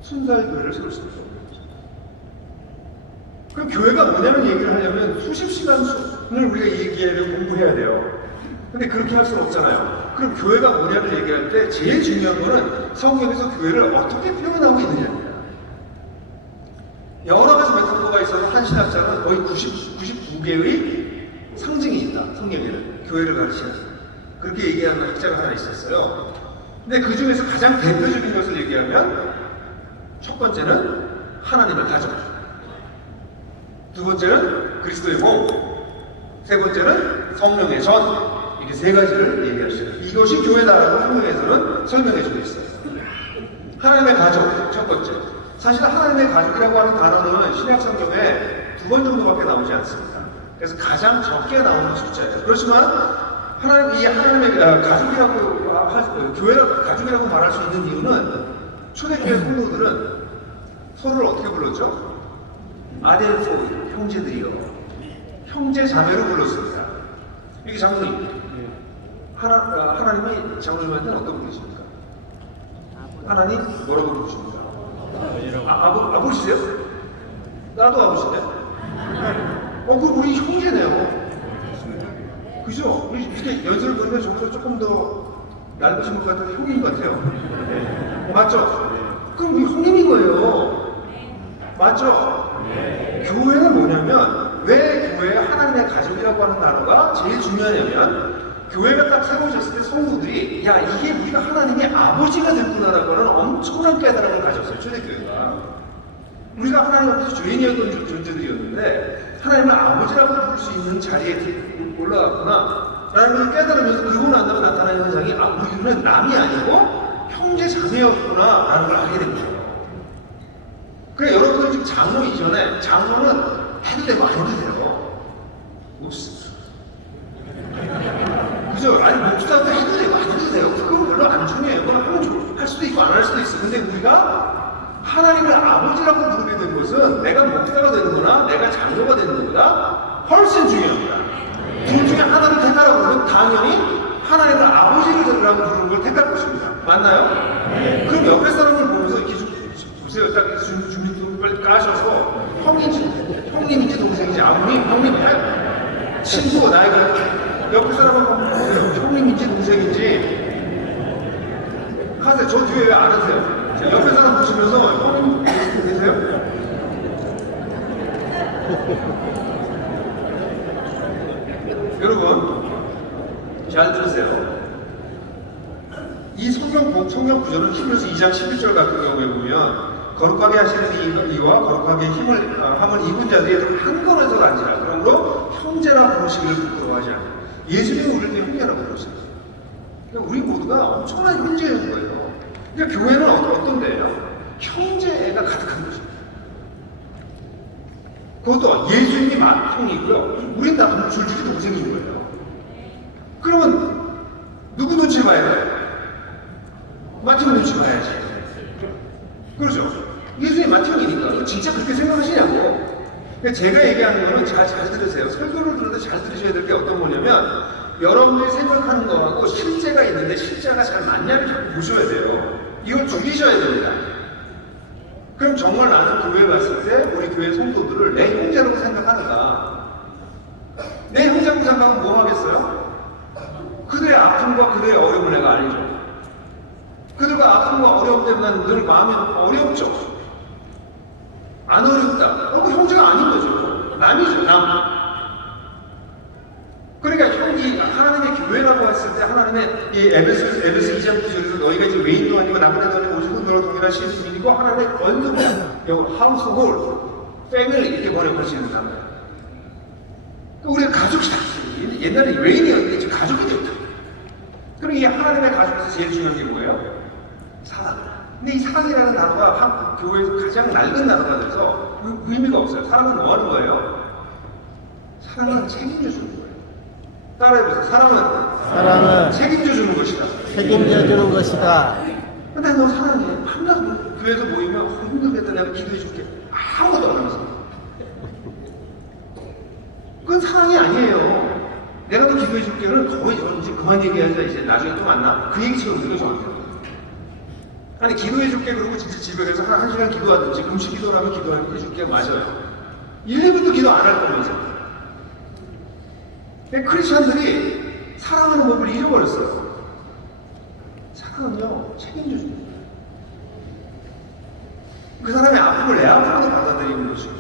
순사의 교회를 세울 수 없어요. 그럼 교회가 뭐냐는 얘기를 하려면 수십 시간을 우리가 얘기를 공부해야 돼요. 근데 그렇게 할 수는 없잖아요. 그럼 교회가 뭐냐를 얘기할 때 제일 중요한 거는 성경에서 교회를 어떻게 표현하고 있느냐입니다. 여러 가지 메타포가 있어서 한 신학자는 거의 99개의 상징이 있다. 성경에는 교회를 가르치는 그렇게 얘기하는 학자가 하나 있었어요. 근데 그 중에서 가장 대표적인 것을 얘기하면 첫 번째는 하나님의 가정, 두 번째는 그리스도의 몸, 세 번째는 성령의 전, 이렇게 세 가지를 얘기할 수 있어요. 이것이 교회다라고 성경에서는 설명해주고 있어요. 하나님의 가족, 첫 번째. 사실 하나님의 가족이라고 하는 단어는 신약 성경에 2번 정도밖에 나오지 않습니다. 그래서 가장 적게 나오는 숫자예요. 그렇지만 하나님의 가족이라고 교회라고 가족이라고 말할 수 있는 이유는 초대교회 성도들은 서로를 어떻게 불렀죠? 아델포, 형제들이요. 형제 자매로 불렀습니다. 이게 장로님. 하나님이 장로님한테는 어떤 분이십니까? 하나님 뭐라고 부르십니까? 아버지세요? 나도 아버지네? 그럼 우리 형제네요. 그죠? 이렇게 연설을 보면 조금 더 얇으신 것 같은데 형인 것 같아요. 맞죠? 그럼 우리 형님인 거예요. 맞죠? 교회는 뭐냐면 왜 교회에 하나님의 가족이라고 하는 단어가 제일 중요하냐면 교회가 딱 세워졌을 때 성도들이 야 이게 우리가 하나님의 아버지가 됐구나라고 하는 엄청난 깨달음을 가졌어요. 초대교회가. 우리가 하나님 앞에서 죄인이었던 존재들이었는데 하나님을 아버지라고 부를 수 있는 자리에 올라갔구나 라는 걸 깨달으면서 그러고 난 다음에 나타나는 현상이 우리는 남이 아니고 형제 자매였구나 라는 걸 알게 된 거예요. 그래 여러분들 지금 장로 이전에 장로는 해도 되고 안 해도 돼요. 그죠? 아니 목사도 해도 되고 안 해도 돼요. 그건 별로 안 중요해요. 그건 하면 할 수도 있고 안 할 수도 있어. 근데 우리가 하나님을 아버지라고 부르게 된 것은 내가 목사가 되는 거나 내가 장로가 되는 것보다 훨씬 중요합니다. 둘 중에 하나를 택하라고 그러면 당연히 하나님을 아버지를 되라고 부르는 걸 택할 것입니다. 맞나요? 네. 그럼 옆에 사람을 보면서 이렇게 보세요. 딱 준비를 까셔서 형님인지 동생인지 아버님, 형님, 친구, 나이가 옆에 사람을 보세요. 형님인지 동생인지 하세요. 저 뒤에 왜 안 하세요? 옆에 사람 보시면서 형님 계세요? 여러분 잘 들으세요. 이 성경 구절을 히브리서 2장 11절 같은 경우에 보면 거룩하게 하시는 이와 거룩하게 힘을 함은 이군 자들이 한 권에서 안지라. 그러므로 형제라 부르시기를 부끄러워하지 않아. 예수님이 우리를 형제라 부르셨어요. 그러니까 우리 모두가 엄청난 형제인 거예요. 그러니까 교회는 어떤 데예요? 형제가 가득한 것입니다. 그것도 예수님이 형이고요. 우린 다 줄줄이 동생인 거예요. 그러면 누구 눈치 봐야 돼요? 마티오 눈치 봐야지. 그렇죠? 예수님 마티오니까 진짜 그렇게 생각하시냐고. 그러니까 제가 얘기하는 거는 잘 들으세요. 설교를 들어도 잘 들으셔야 될 게 어떤 거냐면 여러분들이 생각하는 거하고 실제가 있는데 실제가 잘 맞냐를 잘 보셔야 돼요. 이걸 죽이셔야 됩니다. 그럼 정말 나는 교회에 갔을 때 우리 교회 성도들을 내 형제라고 생각하는가? 내 형제라고 생각하면 뭐 하겠어요? 그들의 아픔과 그들의 어려움을 내가 알죠. 그들과 아픔과 어려움 때문에 난 늘 마음이 어렵죠. 안 어렵다. 형제가 아닌 거죠. 남이죠, 남. 그러니까 형이 하나님의 교회라고 했을 때 하나님의 이 에베소 2장 9절에서 너희가 이제 외인도 아니고 나그네도 아니고 오직은 너와 동일한 시민이고 하나님의 권능을 영어 household, family 이렇게 번역할 수 있는 단어예요. 우리가 가족이다. 옛날에 외인이었는데 지금 가족이 됐다. 그럼 이 하나님의 가족에서 제일 중요한 게 뭐예요? 사랑. 근데 이 사랑이라는 단어가 교회에서 가장 낡은 단어가 돼서 의미가 없어요. 사랑은 뭐 하는 거예요? 사랑은 책임져 주는 거예요. 따라해보세요. 사랑은 책임져 주는 것이다. 책임져 주는 것이다. 근데 너 사랑해. 한번 교회에서 모이면 힘들겠다. 내가 기도해 줄게. 아무것도 안 하면서. 그건 사랑이 아니에요. 내가 너 기도해 줄게는 거의 이제 그만 얘기하자. 이제 나중에 또 만나. 그 얘기처럼 들려줘요. 아니 기도해 줄게 그러고 진짜 집에 가서 한 시간 기도하든지 금식 기도를 하면 기도해 줄게 맞아요. 1, 2분도 기도 안 할 거면서. 크리스천들이 사랑하는 법을 잃어버렸어요. 사랑은요 책임져 줍니다. 그 사람의 아픔을 내 아픔으로 받아들이는 것이고.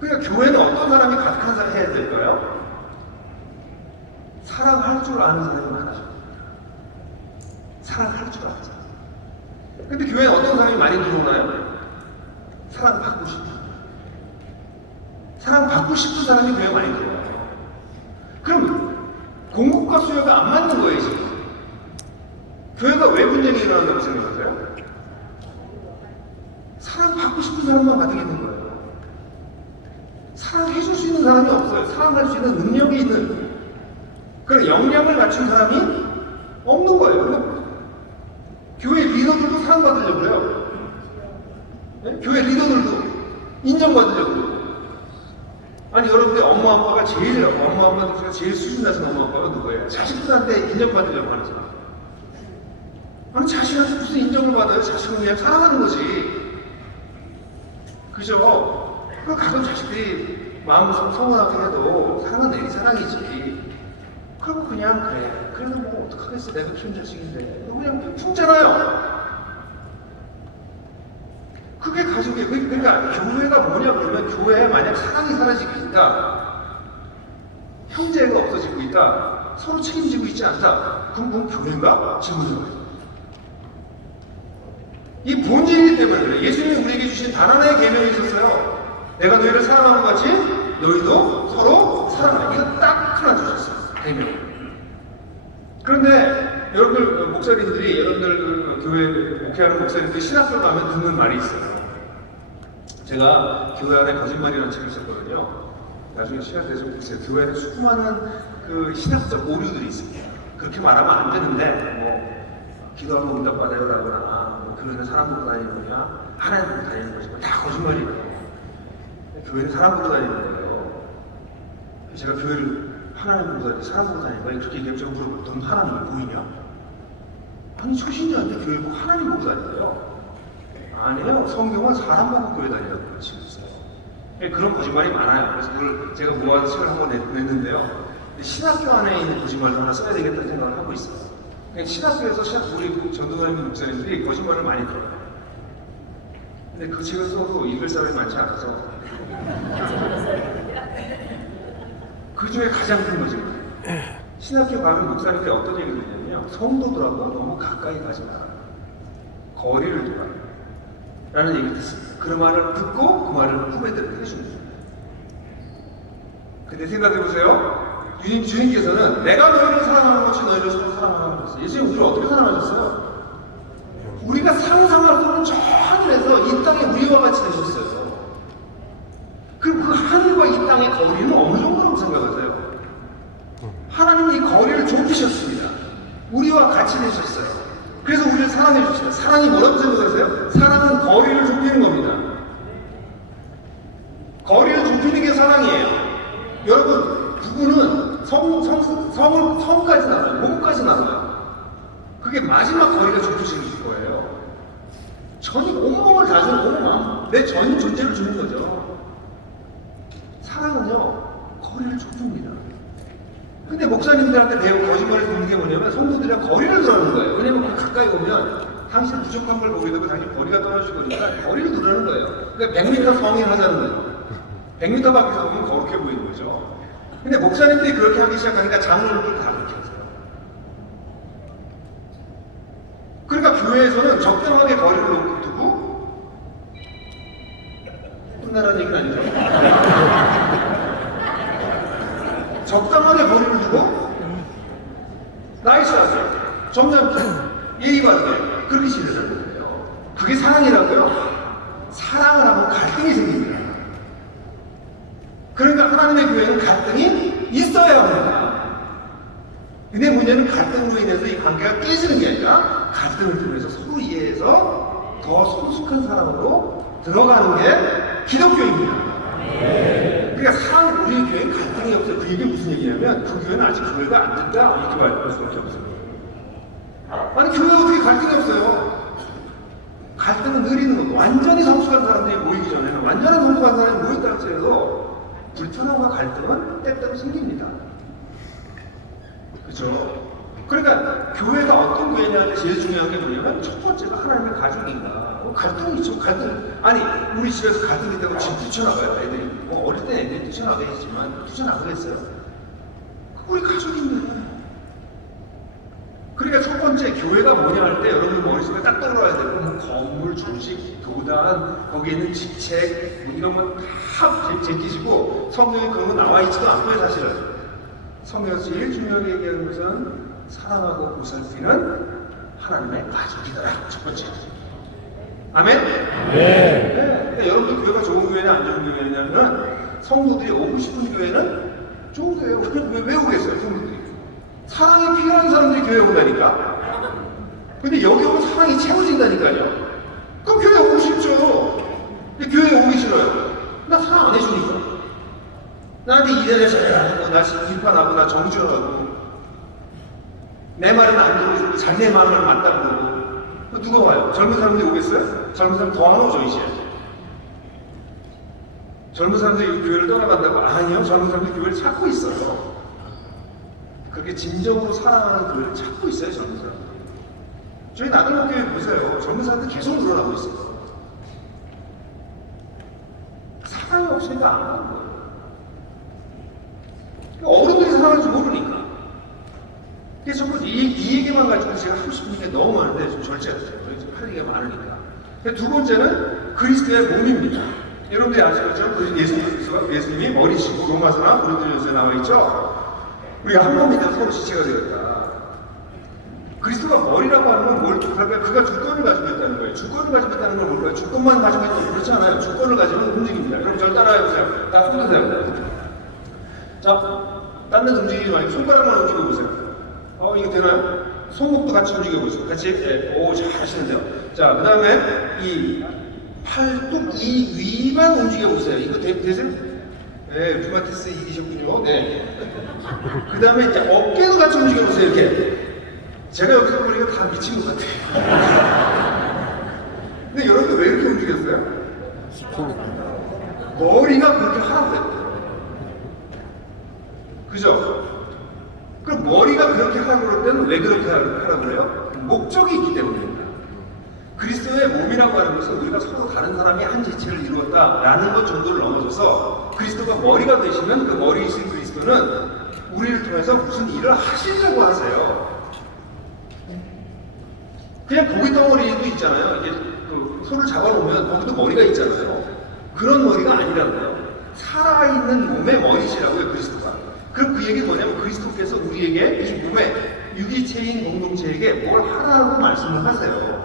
그러니까 교회는 어떤 사람이 가득한 사람이 해야 될까요? 사랑할 줄 아는 사람이 많아져. 사랑할 줄 아는 사람. 근데 교회에 어떤 사람이 많이 들어오나요? 사랑받고 싶은. 사랑받고 싶은 사람이 교회에 많이 들어와요. 그럼 공급과 수요가 안 맞는 거예요, 지금. 교회가 왜 분쟁이 일어난다고 생각하세요? 사랑받고 싶은 사람만 받으겠는 거예요. 사랑해줄 수 있는 사람이 없어요. 사랑할 수 있는 능력이 있는 그런 역량을 갖춘 사람이 없는 거예요. 교회 리더들도 사랑받으려고 그래요. 네? 교회 리더들도 인정받으려고 그래요. 아니 여러분들 엄마 아빠가 제일 수준 낮은 엄마 아빠가 누구예요? 자식들한테 인정받으려고 하는 사람. 아니 자식한테 무슨 인정을 받아요? 자식은 그냥 사랑하는 거지. 그죠? 그 가끔 자식들이 마음을 서운하게 해도 사랑은 내 사랑이지. 그럼 그냥 그래. 그래도 뭐 어떡하겠어. 내가 키운 자식인데. 그냥 품잖아요. 그게 가족이에요. 그러니까 교회가 뭐냐 그러면 교회에 만약 사랑이 사라지고 있다. 형제가 없어지고 있다. 있다. 서로 책임지고 있지 않다. 그럼 그건 교회인가? 질문을 이 본질이기 때문에 그래. 예수님이 우리에게 주신 단 하나의 계명이 있었어요. 내가 너희를 사랑하는 것 같이 너희도 서로 사랑하라. 이거 딱 하나 주셨어요. 계명. 그런데 여러분들 목사님들이 여러분들 그 교회 목회하는 목사님들이 신학교 가면 듣는 말이 있어요. 제가 교회 안에 거짓말이라는 책을 썼거든요. 나중에 시간 돼서 보세요. 교회 안에 수많은 그 신학적 오류들이 있습니다. 그렇게 말하면 안 되는데 뭐 기도하면 응답 받아요라거나 교회는 사람 보고 다니는 거냐? 하나님 보고 다니는 거지만 다 거짓말이에요. 교회는 사람 보고 다니는 거예요. 제가 교회를 하나님 보고 다니는 사람 보고 다니는 거예요. 그렇게 얘기하면 제가 물어보면 넌 하나님을 보이냐? 아니 초신자한테 교회 꼭 하나님 보고 다니고요. 아니에요. 성경은 사람 보고 교회 다니라고 가르치고 있어요. 그런 거짓말이 많아요. 그래서 그걸 제가 모아서 책을 한번 냈는데요. 신학교 안에 있는 거짓말도 하나 써야 되겠다는 생각을 하고 있어요. 신학교에서 우리 전도사님 목사님들이 거짓말을 많이 들어요. 근데 그 책을 써도 읽을 사람이 많지 않아서 그 중에 가장 큰 거짓말. 신학교 가면 목사님들이 어떤 얘기를 하냐면요. 성도들하고 너무 가까이 가지 마라. 거리를 두라. 라는 얘기를 듣습니다. 그 말을 듣고 그 말을 후배들에게 해줍니다. 근데 생각해보세요. 주님께서는 내가 너희를 사랑하는 것이 너희를 사랑하라고 그랬어요. 예수님 우리를 어떻게 사랑하셨어요? 우리가 상상할 수 없는 저 하늘에서 이 땅에 우리와 같이 되셨어요. 그럼 그 하늘과 이 땅의 거리는 어느 정도라고 생각하세요? 하나님은 이 거리를 좁히셨습니다. 우리와 같이 되셨어요. 그래서 우리를 사랑해 주셨어요. 사랑이 뭐라고 생각하세요? 사랑은 거리를 좁히는 겁니다. 거리를 좁히는 게 사랑이에요. 여러분, 부부는 성까지 나가요. 몸까지 나가요. 그게 마지막 거리가 좁혀지는 거예요. 전이 온몸을 다 주는 온몸, 내 전 존재를 주는 거죠. 사랑은요, 거리를 좁힙니다. 근데 목사님들한테 배운 거짓말을 듣는 게 뭐냐면 성도들이랑 거리를 두라는 거예요. 왜냐면 가까이 오면 당신 부족한 걸 보게 되고 당신 거리가 떨어지고 그러니까 거리를 두라는 거예요. 그러니까 100m 성인 하자는 거예요. 100m 밖에서 보면 거룩해 보이는 거죠. 근데 목사님들이 그렇게 하기 시작하니까 장로들도 다 그렇게 하세요. 그러니까 교회에서는 적당하게 거리를 두고 끝나라는 얘기는 아니죠. 적당하게 거리를 두고 나이스하게 점잖게 예의 바르게 그렇게 지내는 거예요. 그게 사랑이라고요. 사랑을 하면 갈등이 생깁니다. 그러니까 하나님의 교회는 갈등이 있어야 합니다. 근데 문제는 갈등으로 인해서 이 관계가 깨지는 게 아니라 갈등을 통해서 서로 이해해서 더 성숙한 사람으로 들어가는 게 기독교입니다. 그러니까 우리 교회는 갈등이 없어요. 그 얘기 무슨 얘기냐면 그 교회는 아직 교회가 안 된다 이렇게 말할 수밖에 없어요. 아니 교회가 어떻게 갈등이 없어요? 갈등은 느리는 거고 완전히 성숙한 사람들이 모이기 전에는 완전히 성숙한 사람이 모였다 할지라도 불편함과 갈등은 때때로 생깁니다. 그렇죠? 그러니까 교회가 어떤 교회냐는데 제일 중요한 게 뭐냐면 첫 번째가 하나님의 가족인가. 갈등이 있죠. 아니 우리 집에서 갈등이 있다고 집 뛰쳐나가요. 애들이 뭐 어릴 때 애들이 뛰쳐나가겠지만 뛰쳐나가겠어요. 우리 가족인데. 그러니까 첫 번째 교회가 뭐냐 할 때 여러분 머릿속에 딱 떠올라야 되고 뭐 건물, 조직, 교단, 거기에 있는 직책 뭐 이런 건 다 제끼시고 성경에 그런 거 나와 있지도 않고요 사실은. 성경에서 제일 중요하게 얘기하는 것은 사랑하고 보살피는 하나님의 가족이더라. 첫 번째. 아멘? 네. 그러니까 여러분들 교회가 좋은 교회냐 안 좋은 교회냐면 성도들이 오고 싶은 교회는 좋은 교회예요. 왜 오겠어요 성도들이? 사랑이 필요한 사람들이 교회에 온다니까. 근데 여기 오면 사랑이 채워진다니까요. 그럼 교회에 오고 싶죠. 근데 교회에 오기 싫어요. 나 사랑 안 해주니까. 나한테 이래라 저래라 하고 나 비판하고 나 정죄하고 내 말은 안 들어주고 자기의 마음을 맞다 그러고 누가 와요? 젊은 사람들이 오겠어요? 젊은 사람 더 안 오죠 이제. 젊은 사람들이 교회를 떠나간다고? 아니요. 젊은 사람들이 교회를 찾고 있어요. 그렇게 진정으로 사랑하는 교회를 찾고 있어요. 젊은 사람들이. 저희 나들목교회 보세요. 젊은 사람들 계속 늘어나고 있어요. 사랑이 없으니까 안 가는 거예요. 어른들이 사랑할 줄 모르니까. 그래서 전부 이 얘기만 가지고 제가 하고 싶은 게 너무 많은데 좀 절제하세요. 할 얘기가 많으니까. 두 번째는 그리스도의 몸입니다. 여러분들이 아시겠죠? 예수님이 머리시고 로마서나 고린도전서에 나와 있죠? 우리가 한 몸이다 서로 지체가 되었다. 그리스도가 머리라고 하는 건 뭘 뜻할까요? 그가 주권을 가지고 있다는 거예요. 주권을 가지고 있다는 건 뭘까요? 주권만 가지고 있다는 건 그렇지 않아요. 주권을 가지면 움직입니다. 그럼 저를 따라해보세요. 다 손 드세요. 자, 딴 데서 움직이지 말고 손가락만 움직여보세요. 이거 되나요? 손목도 같이 움직여보세요. 같이. 네. 오, 잘하시는데요. 자, 그 다음에 이 팔뚝 이 위만 움직여보세요. 이거 되세요? 네, 피마테스 이기셨군요. 네. 그 다음에 이제 어깨도 같이 움직여보세요. 이렇게. 제가 여기서 보니까 다 미친 것 같아요. 근데 여러분들 왜 이렇게 움직였어요? 시키니까. 머리가 그렇게 하라고 했대요. 그죠? 그럼 머리가 그렇게 하라고 그럴 때는 왜 그렇게 하라고 그래요? 목적이 있기 때문입니다. 그리스도의 몸이라고 하는 것은 우리가 서로 다른 사람이 한 지체를 이루었다라는 것 정도를 넘어서서 그리스도가 머리가 되시면 그 머리이신 그리스도는 우리를 통해서 무슨 일을 하시려고 하세요. 그냥 고기 덩어리도 있잖아요. 이게 그 손을 잡아놓으면 거기도 머리가 있잖아요. 그런 머리가 아니라고요. 살아있는 몸의 머리시라고요, 그리스도가. 그럼 그 얘기는 뭐냐면 그리스도께서 우리에게 이 몸의 유기체인 공동체에게 뭘 하라고 말씀을 하세요.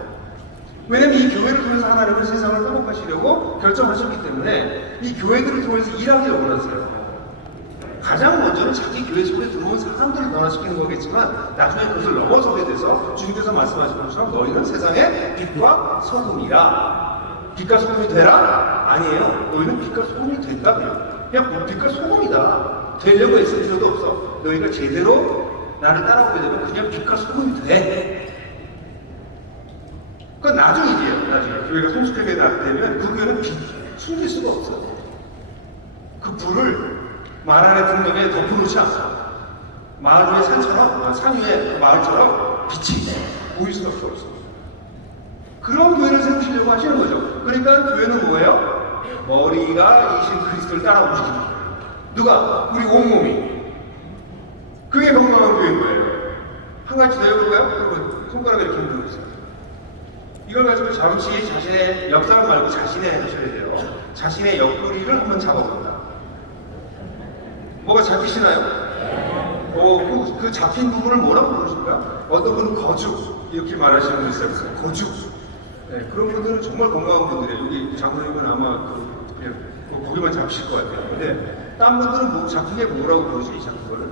왜냐면 이 교회를 통해서 하나님은 세상을 회복하시려고 결정하셨기 때문에 이 교회들을 통해서 일하기를 원하세요. 가장 먼저는 자기 교회 속에 들어온 사람들을 변화시키는 거겠지만 나중에 그것을 넘어서게 돼서 주님께서 말씀하신 것처럼 너희는 세상의 빛과 소금이라. 빛과 소금이 되라? 아니에요. 너희는 빛과 소금이 된다고요. 그냥 뭐 빛과 소금이다. 되려고 애쓸 필요도 없어. 너희가 제대로 나를 따라오게 되면 그냥 빛과 소금이 돼. 그건 나중 일이에요. 나중에 교회가 성숙하게 되면 그 교회는 빛 숨길 수가 없어요. 그 불을 말 안에 등등에 덮어놓지 않아. 마을 위의 산처럼, 산 위의 그 마을처럼 빛이 보일 수밖에 없어. 그런 교회를 세우시려고 하시는 거죠. 그러니까 교회는 뭐예요? 머리가 이신 그리스도를 따라 움직이는 거예요. 누가? 우리 온몸이. 그게 건강한 교회인 거예요. 한 가지 더 해볼까요? 여러분, 손가락을 이렇게 흔들어주세요. 이걸 가지고 잠시 자신의 옆사람 말고 자신의 하셔야 돼요. 자신의 옆구리를 한번 잡아봅니다. 뭐가 잡히시나요? 그 잡힌 부분을 뭐라고 부르실까? 어떤 분은 거죽 이렇게 말하시는 분이 있어요. 거죽. 네, 그런 분들은 정말 건강한 분들이에요. 여기 장로님은 아마 그냥 거기만 잡히실 것 같아요. 근데 딴 분들은 뭐 잡힌 게 뭐라고 부르지? 이 잡힌 거를?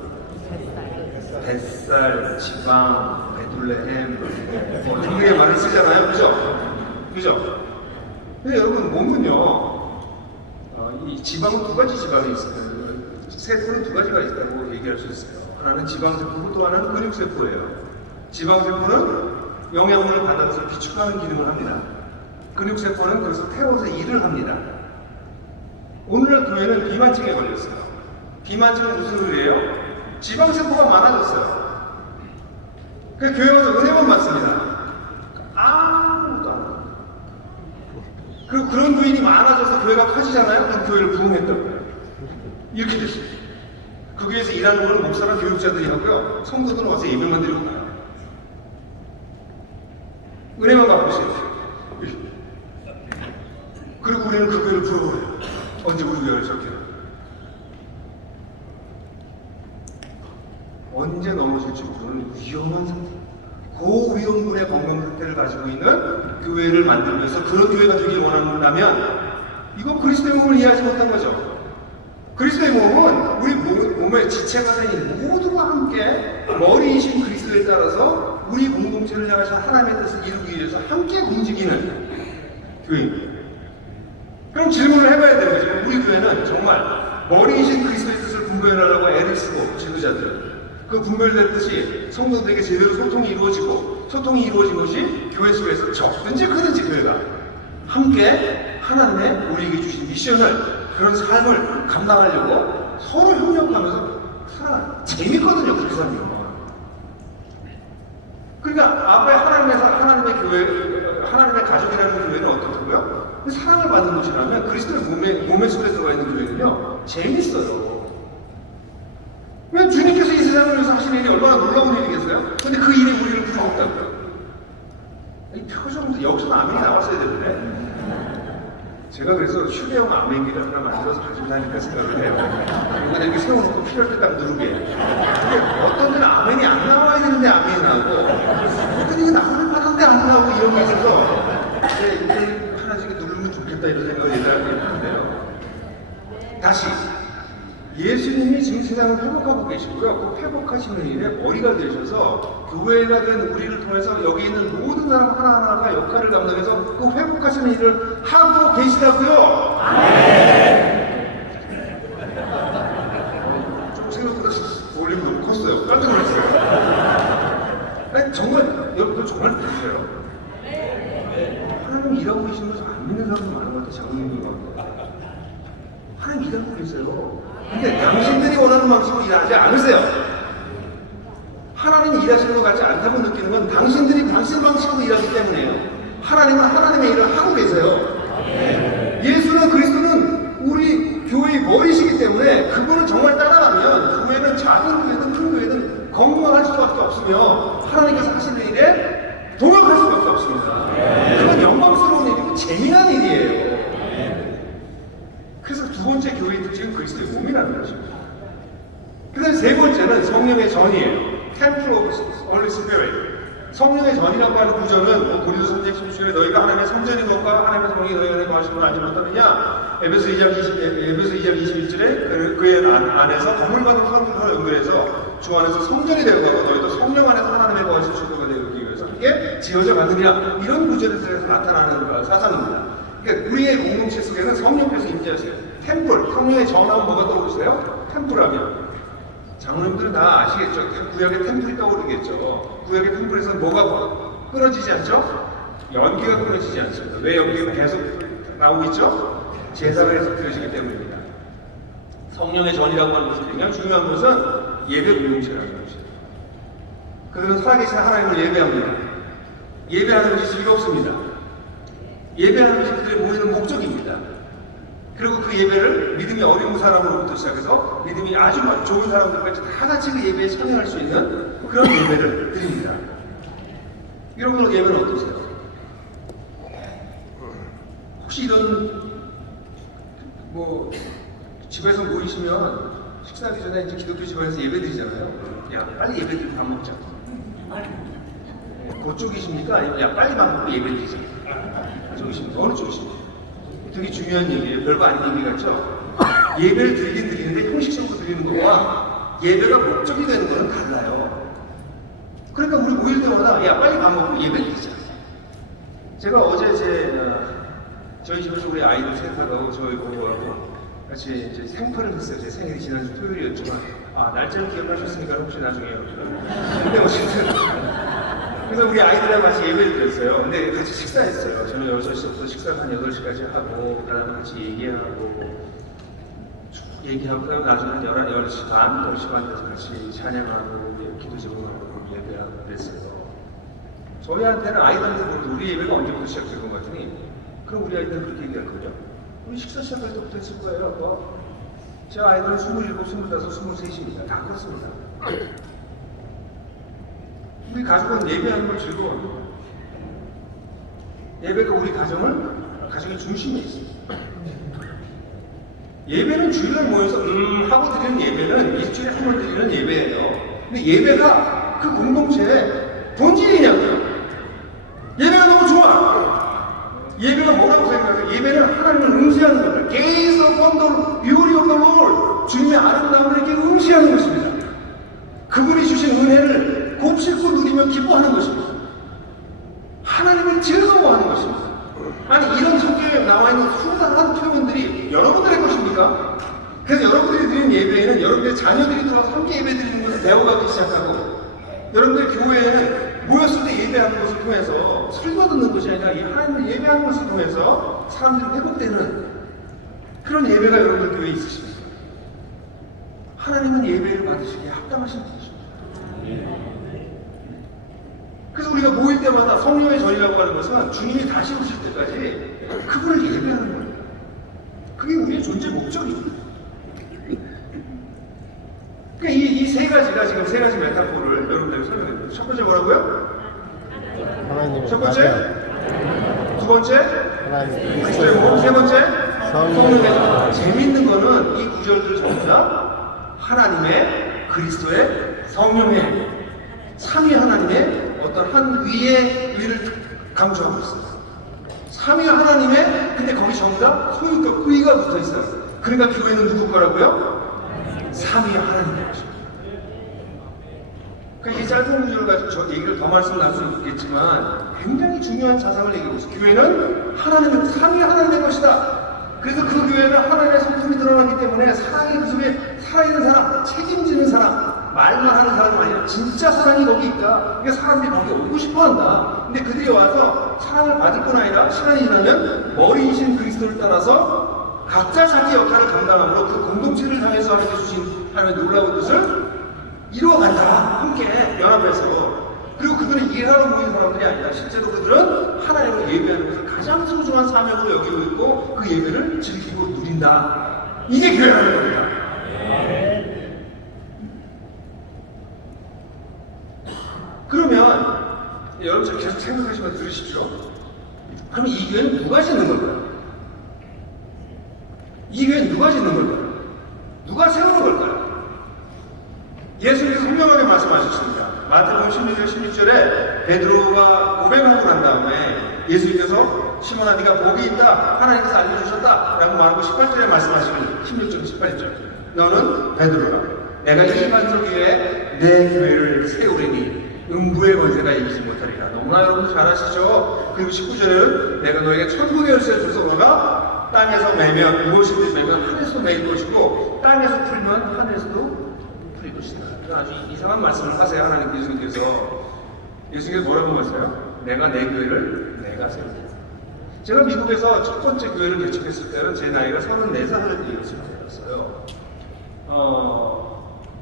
뱃살, 지방, 베들레헴 등등의 말을 쓰잖아요. 그죠? 근데 여러분 몸은요 이 지방은 두 가지 지방이 있어요. 세포는 두 가지가 있다고 얘기할 수 있어요. 하나는 지방세포고 또 하나는 근육세포예요. 지방세포는 영양분을 받아서 비축하는 기능을 합니다. 근육세포는 그래서 태워서 일을 합니다. 오늘날 교회는 비만증에 걸렸어요. 비만증은 무슨 소리예요? 지방세포가 많아졌어요. 그래서 교회 와서 은혜만 받습니다. 아무것도 안 해요. 그리고 그런 교인이 많아져서 교회가 커지잖아요. 그럼 교회를 부흥했던 거예요. 이렇게 됐어요. 그 교회에서 일하는 거는 목사나 교육자들이 하고요. 성도들은 와서 예배만 드리고 가요. 은혜만 받고 있어요. 그리고 우리는 그 교회를 부러워해요. 언제 우리 교회를 저렇게 해요? 언제 넘어질지 모르는 위험한 상태. 고위험군의 건강 상태를 가지고 있는 교회를 만들면서 그런 교회가 되길 원한다면 이건 그리스도의 몸을 이해하지 못한 거죠. 그리스도의 몸은 우리 몸의 지체가 된 모두와 함께 머리이신 그리스도에 따라서 우리 공동체를 향해서 하나님의 뜻을 이루기 위해서 함께 움직이는 교회입니다. 그럼 질문을 해봐야 되는 거죠. 우리 교회는 정말 머리이신 그리스도의 뜻을 분별하려고 애를 쓰고 지도자들 그 분별될 뜻이 성도들에게 제대로 소통이 이루어지고 소통이 이루어진 것이 교회 속에서 적든지 크든지 교회가 함께 하나님의 우리에게 주신 미션을 그런 삶을 감당하려고 서로 협력하면서 살아가요. 재밌거든요, 그렇게 살면. 그러니까 앞에 하나님의 교회, 하나님의 가족이라는 교회는 어떻다고요? 사랑을 받는 곳이라면 그리스도의 몸에 속에 들어가 있는 교회는요, 재밌어요. 왜 주님께서 이 세상을 위해서 하시는 일이 얼마나 놀라운 일이겠어요? 제가 그래서 휴대용 아멘기를 하나 만들어서 가지고 다니까 생각을 해요. 이거 이렇게 세워놓고 필요할 때 딱 누르게. 근데 어떤 데는 아멘이 안 나와야 되는데 아멘이 나오고, 어떤 데는 나오는 바람데 안 나오고 이런 게 있어서, 이거 하나씩 누르면 좋겠다 이런 생각을 예전에 했는데요. 다시, 예수님이 지금 세상을 회복하고 계시고요. 그 회복하시는 일에 머리가 되셔서 교회가 된 우리를 통해서 여기 있는 모든 사람 하나하나가 역할을 감당해서 그 회복하시는 일을 하고 계시다고요. 좀 생각보다 볼륨이 너무 컸어요. 깜짝 놀랐어요. 아니, 정말 여러분 정말 그러세요. 하나님 일하고 계시는 거 안 믿는 사람도 많은 것 같아요. 장로님도 많고. 하나님 일하고 계세요. 근데 당신들이 원하는 방식으로 일하지 않으세요. 하나님이 일하시는 것 같지 않다고 느끼는 건 당신들이 당신 방식으로 일하기 때문이에요. 하나님은 하나님의 일을 하고 계세요. 예수는 그리스도는 우리 교회의 머리시기 때문에 그분을 정말 따라가면 교회는 작은 교회든 큰 교회든 건강할 수밖에 없으며 하나님께서 하시는 일에 동역할 수밖에 없습니다. 그건 영광스러운 일이고 재미난 일이에요. 그래서 두 번째 교회의 특징은 그리스도의 몸이라는 것입니다. 그 다음에 세 번째는 성령의 전이에요. Temple of Holy Spirit. 성령의 전이라고 하는 구절은 뭐 고린도서 10장에 너희가 하나님의 성전인 것과 하나님의 성령이 너희 안에 거하시는 걸 알지 못하느냐. 에베소 2장 21절에 그의 안에서 건물 받은 성전과 연결해서 주 안에서 성전이 되고 너희도 성령 안에서 하나님의 거하실 수도가 되기 위해서 이게 지어져 가느냐. 이런 구절에서 나타나는 사상입니다. 그러니까 우리의 공동체 속에는 성령께서 임재하세요. 템플, 성령의 전하면 뭐가 떠오르세요? 템플하면 장로님들은 다 아시겠죠? 구약의 템플이 떠오르겠죠. 구약의 템플에서 뭐가 끊어지지 않죠? 연기가 끊어지지 않습니다. 왜 연기가 계속 나오고 있죠? 제사가 계속 드려지기 때문입니다. 성령의 전이라고 하는 것은 굉장히 중요한 것은 예배 공동체라는 것이죠. 그들은 살아계신 하나님을 예배합니다. 예배하는 것이 즐겁습니다. 예배하는 것이 그들의 모이는 목적입니다. 그리고 그 예배를 믿음이 어려운 사람으로부터 시작해서 믿음이 아주 좋은 사람들까지 다 같이 그 예배에 참여할 수 있는 그런 예배를 드립니다. 여러분 예배는 어떠세요? 혹시 이런 뭐 집에서 모이시면 식사하기 전에 이제 기독교 집안에서 예배 드리잖아요. 야 빨리 예배 드리고 밥 먹자. 그쪽이십니까? 아니면 야 빨리 밥 먹고 예배 드리자. 쪽이십니까? 어느 쪽이십니까? 되게 중요한 얘기예요. 별거 아닌 얘기 같죠? 예배를 드리긴 드리는데 형식적으로 드리는 거와 예배가 목적이 되는 거는 달라요. 그러니까 우리 모일 때마다 야 빨리 밥 먹고 예배 드리자. 제가 어제 저희 집에서 우리 아이들 셋하고 저희 부부하고 같이 이제 생파를 했어요. 제 생일이 지난주 토요일이었지만 날짜를 기억하셨으니까 혹시 나중에 근데 어쨌든 그래서 우리 아이들이랑 같이 예배를 드렸어요. 근데 같이 식사했어요. 저는 6시부터 식사를 한 8시까지 하고, 그 다음에 같이 얘기하고, 그 다음에 나중에 한 11시 반, 10시 반 돼서 같이 찬양하고, 기도 제공하고, 예배하고 그랬어요. 저희한테는 아이들한테 우리 예배가 언제부터 시작될 것 같으니, 그럼 우리 아이들은 그렇게 얘기할 거죠. 우리 식사 시작할 때부터 했을 거예요. 아빠. 제 아이들은 27, 25, 23입니다. 다 그렇습니다. 우리 가족은 예배하는 걸 즐거워합니다. 예배가 우리 가정의 중심에 있습니다. 예배는 주일날 모여서 하고 드리는 예배는 일주일에 한 번 드리는 예배예요. 근데 예배가 그 공동체의 본질이냐고요. 예배가 너무 좋아. 예배가 뭐라고 생각해요? 예배는 하나님을 응시하는 겁니다. Gaze upon the beauty of the Lord. 주님의 아름다움을 이렇게 응시하는 것입니다. 그분이 주신 은혜를 곱씹고 누리며 기뻐하는 것입니다. 하나님을 즐거워하는 것입니다. 아니 이런 성경에 나와 있는 수많은 표현들이 여러분들의 것입니까? 그래서 여러분들이 드리는 예배에는 여러분들의 자녀들이 들어와서 함께 예배 드리는 것을 배워가기 시작하고 여러분들 교회에는 모였을 때 예배하는 것을 통해서 설교 듣는 것이 아니라 이 하나님을 예배하는 것을 통해서 사람들이 회복되는 그런 예배가 여러분들 교회에 있으십니다. 하나님은 예배를 받으시기에 합당하신 분이십니다. 그래서 우리가 모일 때마다 성령의 전이라고 하는 것은 주님이 다시 오실 때까지 그분을 예배하는 거예요. 그게 우리의 존재 목적입니다. 그러니까 이 세 가지가 지금 세 가지 메타포를 여러분들에게 설명해 드립니다. 첫 번째 뭐라고요? 하나님의 첫 번째? 두 번째? 하나님 그리스도의 몸. 세 번째, 성령의 성령의. 재밌는 거는 이 구절들 전부 다 하나님의 그리스도의 성령의 삼위 하나님의 어떤 한 위의 위를 강조하고 있어요. 삼위 하나님의 근데 거기 전부 다 소유격 의가 붙어 있어요. 그러니까 교회는 누구 거라고요? 삼위 하나님의 것입니다. 그러니까 이 짧은 구절을 가지고 저 얘기를 더 말씀을 나눌 수 있겠지만 굉장히 중요한 사상을 얘기하고 있어요. 교회는 하나님의 삼위 하나님의 것이다. 그래서 그 교회는 하나님의 성품이 드러나기 때문에 사랑이 그 속에 살아있는 사람, 책임지는 사람, 말만 하는 사람이 아니라 진짜 사랑이 거기 있다. 그러니까 사람들이 거기 오고 싶어 한다. 근데 그들이 와서 사랑을 받을 뿐 아니라 시간이 지나면 머리이신 그리스도를 따라서 각자 자기 역할을 감당함으로 그 공동체를 향해서 하나님께 주신 하나님의 놀라운 뜻을 이루어간다. 함께 연합해서. 그리고 그들은 일하러 모인 사람들이 아니다. 실제로 그들은 하나님을 예배하는 것을 가장 소중한 사명으로 여기고 있고 그 예배를 즐기고 누린다. 이게 교회라는 겁니다. 그러면 여러분 계속 생각하시면 들으십시오. 그럼 이 교회는 누가 짓는 걸까요? 이 교회는 누가 짓는 걸까요? 누가 세우는 걸까요? 예수님이 분명하게 말씀하셨습니다. 마태복음 16절 16절에 베드로가 고백하고 난 다음에 예수님께서 시몬아 네가 복이 있다 하나님께서 알려주셨다 라고 말하고 18절에 말씀하시는 16절 18절 너는 베드로라 내가 이 반석 위에 내 교회를 세우리니 음부의 권세가 이기지 못하리라. 너무나 여러분 잘 아시죠? 그리고 19절에는 내가 너에게 천국의 열쇠를 주소 너가 땅에서 매면 무엇이든지 매면 하늘에서도 매일 것이고 땅에서 풀면 하늘에서도 풀릴 것이다. 아주 이상한 말씀을 하세요. 하나님 예수님께서 뭐라고 말씀하세요? 내가 내 교회를 내가 세우리라. 제가 미국에서 첫 번째 교회를 개척했을 때는 제 나이가 34살을 되었어요.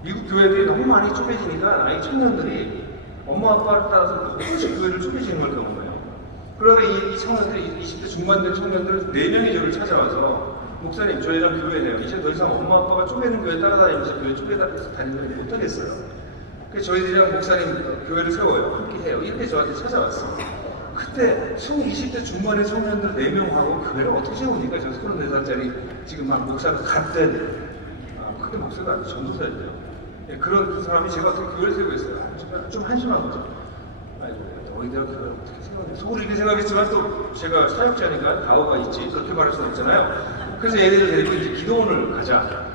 미국 교회들이 너무 많이 쪼개지니까 아이 청년들이 엄마 아빠를 따라서 조금씩 교회를 쪼개지는 걸 경험해요. 그러다 이 청년들이 20대 중반 된 청년들 4명이 저를 찾아와서 목사님 저희랑 교회네요. 이제 더 이상 엄마 아빠가 쪼개는 교회 따라다니면서 교회 쪼개다니면서 다니면 못하겠어요. 그래서 저희들이랑 목사님 교회를 세워요. 함께 해요. 이렇게 저한테 찾아왔어요. 그때 20대 중반의 청년들 4명하고 교회를 어떻게 세우니까 저 34살짜리 지금 막 목사가 갓된 그때 목사가 아주 전도사였대요. 그런 사람이 제가 어떻게 교회를 세우고 있어요. 좀 한심한 거죠. 아이고 너희들 교회를 어떻게 세우냐. 속으로 이렇게 생각했지만 또 제가 사역자니까 가오가 있지 그렇게 말할 수는 없잖아요. 그래서 얘네들 데리고 이제 기도원을 가자.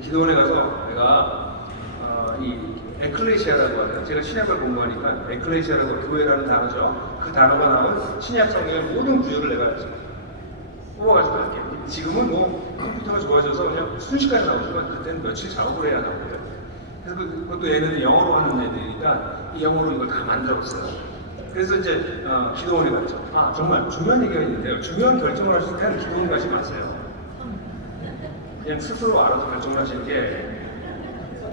기도원에 가서 내가 이 에클레시아라고 하는 제가 신약을 공부하니까 에클레시아라고 교회라는 단어죠. 그 단어가 나온 신약 성경의 모든 구절을 내가 뽑아가지고 할게요. 지금은 뭐 컴퓨터가 좋아져서 그냥 순식간에 나오지만 그때는 며칠 작업을 해야 나오거든요. 그래서 그것도 얘네는 영어로 하는 애들이니까 이 영어로 이걸 다 만들었어요. 그래서 이제 기도원에 갔죠. 정말 중요한 얘기가 있는데요. 중요한 결정을 하실 때는 기도원 가지 마세요. 그냥 스스로 알아서 결정을 하시는 게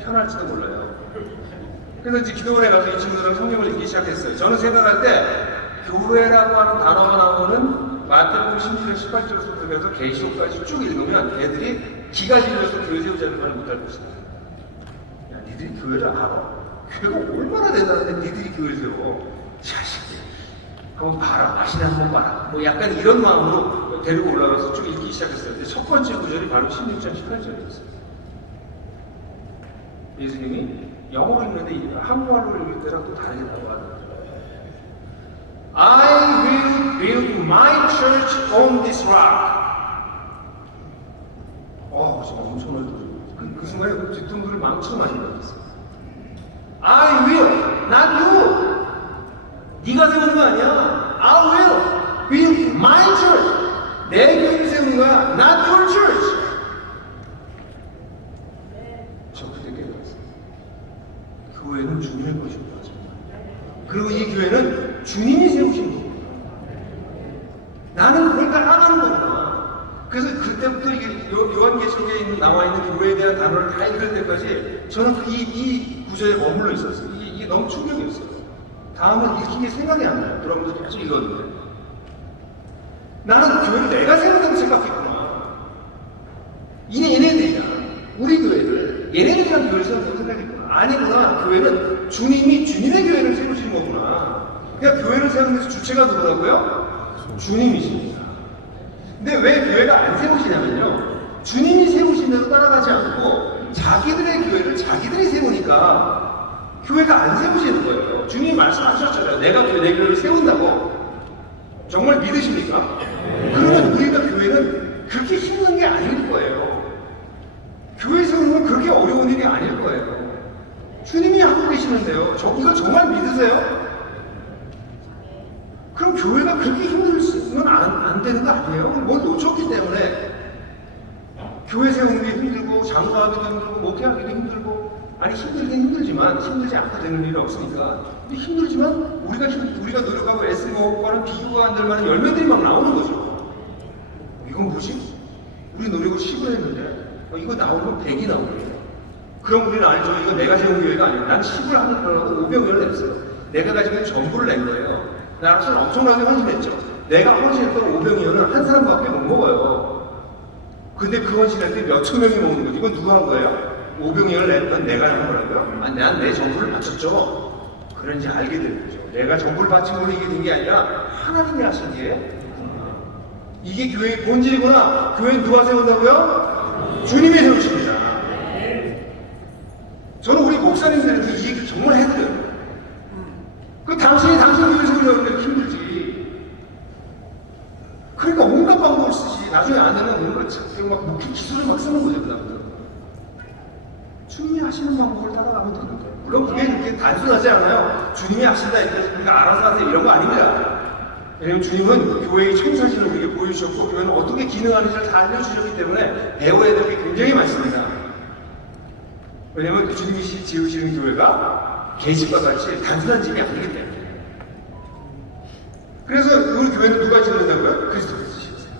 편할지도 몰라요. 그래서 이제 기도원에 가서 이 친구들은 성경을 읽기 시작했어요. 저는 생각할 때 교회라고 하는 단어가 나오는 마태복음 16절 18절부터 해서 계시록까지 쭉 읽으면 애들이 기가 질려서 교회 세우자는 말을 못할 것이다. 야, 니들이 교회를 알아? 교회가 얼마나 대단한데 니들이 교회를 세워? 자식들. 한번 봐라. 맛이나 한번 봐라. 뭐 약간 이런 마음으로 데리고 올라가서 쭉 읽기 시작했어요. 근데 첫 번째 구절이 바로 16장 18절이었어요. 예수님이 영어로 읽는데 한국말로 읽을 때랑 또 다르겠다고 하더라고요. I will build my church on this rock. 지금 엄청 넓어요. 그 순간에 그 뒤통수를 망치고 많이 받았어요. I will, not you. 네가 세우는 거 아니야. I will build my church. 내 교회를 세우는 거야. Not your church. 저 그때 깨달았어요. 교회는 주님의 것이구나. 그리고 이 교회는 주님이 세우신 거구나. 나는 그걸 따라가는 거구나. 그래서 그때부터 이게 요한계시록에 나와 있는 교회에 대한 단어를 다 읽을 때까지 저는 이 구절에 머물러 있었어요. 이게 너무 충격이었어요. 다음은 읽힌 게 생각이 안 나요. 여러분들 계속 읽었는데. 나는 교회를 내가 세운다고 생각했구나. 얘네들이야. 우리 교회를 얘네들이랑 교회를 세운다고 생각했구나. 아니구나. 교회는 주님이 주님의 교회를 세우신 거구나. 그러니까 교회를 세우는 데서 주체가 누구라고요? 주님이십니다. 근데 왜 교회가 안 세우시냐면요. 주님이 세우신 대로 따라가지 않고 자기들의 교회를 자기들이 세우니까 교회가 안 세우시는 거예요. 주님이 말씀하셨잖아요. 내가 내 교회를 세운다고. 정말 믿으십니까? 그러면 우리가 교회는 그렇게 힘든 게 아닐 거예요. 교회 세우는 건 그렇게 어려운 일이 아닐 거예요. 주님이 하고 계시는데요. 이거 정말 믿으세요? 그럼 교회가 그렇게 힘들면 안 되는 거 아니에요? 뭘 놓쳤기 때문에 교회 세우는 게 힘들고 장사하기도 힘들고 목회하기도 힘들고 아니 힘들긴 힘들지만 힘들지 않고 되는 일은 없으니까 근데 힘들지만 우리가 노력하고 애쓰고 하는 비교가 안 될 만한 열매들이 막 나오는 거죠. 이건 뭐지? 우리 노력을 10을 했는데 이거 나오면 100이 나오거든요. 그럼 우리는 알죠. 이거 내가 세운 교회가 아니에요. 난 10을 하는 거라고 500을 냈어요. 내가 가지고 있는 전부를 낸 거예요. 나는 엄청나게 헌신했죠. 내가 헌신했던 500년은 한 사람밖에 못 먹어요. 근데 그 헌신할 때 몇천 명이 먹는 거지. 이건 누가 한 거예요? 500년을 냈던 내가 한 거라고요? 아니, 난 내 전부를 바쳤죠. 그런지 알게 되는 거죠. 내가 전부를 바친 걸로 이게 된 게 아니라 하나님이 하신 게 이게 교회의 본질이구나. 교회는 누가 세운다고요? 주님이 세우십니다. 저는 우리 목사님들한테 이 얘기 정말 해드려요. 당신 교회 세우려고 하면 힘들지. 그러니까 온갖 방법을 쓰지. 나중에 안 되면 온갖 막 목회 기술을 막 쓰는 거죠. 그다음부터. 주님이 하시는 방법을 따라가면 되는 거예요. 물론 그게 그렇게 단순하지 않아요. 주님이 하신다 이렇게 우리가 알아서 하세요 이런 거 아닙니다. 왜냐면 주님은 교회의 청사진을 우리에게 보여주셨고 교회는 어떻게 기능하는지를 다 알려주셨기 때문에 배워야 될 게 굉장히 많습니다. 왜냐면 주님이 지으시는 교회가 계집과 같이 단순한 집이 아니기 때문에. 그래서 우리 교회는 누가 지는다고요? 그리스도께서 지으세요.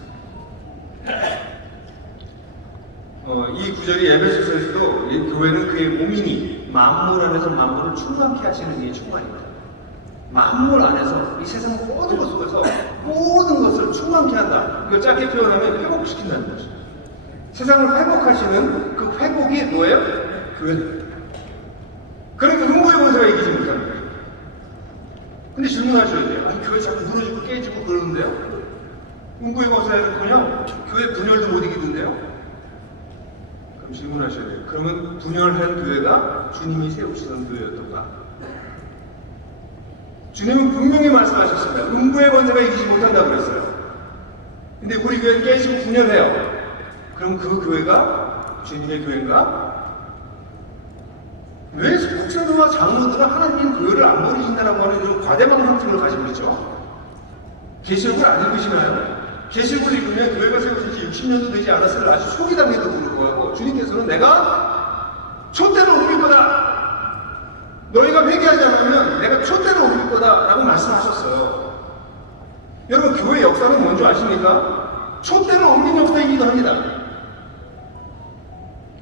이 구절이 에베소서에서도 이 교회는 그의 몸이니 만물 안에서 만물을 충만케 하시는 이의 충만입니다. 만물 안에서 이 세상 모든 것 속에서 모든 것을 충만케 한다. 이거 짧게 표현하면 회복시킨다는 거죠. 세상을 회복하시는 그 회복이 뭐예요? 교회는. 그러니까 흥부의 권세가 이기지 못하는 거예요. 근데 질문하셔야 돼요. 아니, 교회 자꾸 무너지고 깨지고 그러는데요? 흥부의 권세는요, 교회 분열도 못 이기던데요? 그럼 질문하셔야 돼요. 그러면 분열한 교회가 주님이 세우시는 교회였던가? 주님은 분명히 말씀하셨습니다. 음부의 권세가 이기지 못한다고 그랬어요. 근데 우리 교회는 깨지고 분열해요. 그럼 그 교회가 주님의 교회인가? 왜 목사들과 장로들은 하나님 교회를 안 버리신다라고 하는 이런 과대망상증을 가지고 있죠? 계시록을 안 읽으시나요? 계시록을 읽으면 교회가 세워진 지 60년도 되지 않았을 아주 초기 단계도 불구하고 주님께서는 내가 촛대를 옮길 거다. 너희가 회개하지 않으면 내가 촛대를 옮길 거다 라고 말씀하셨어요. 여러분 교회 역사는 뭔지 아십니까? 촛대를 옮긴 역사이기도 합니다.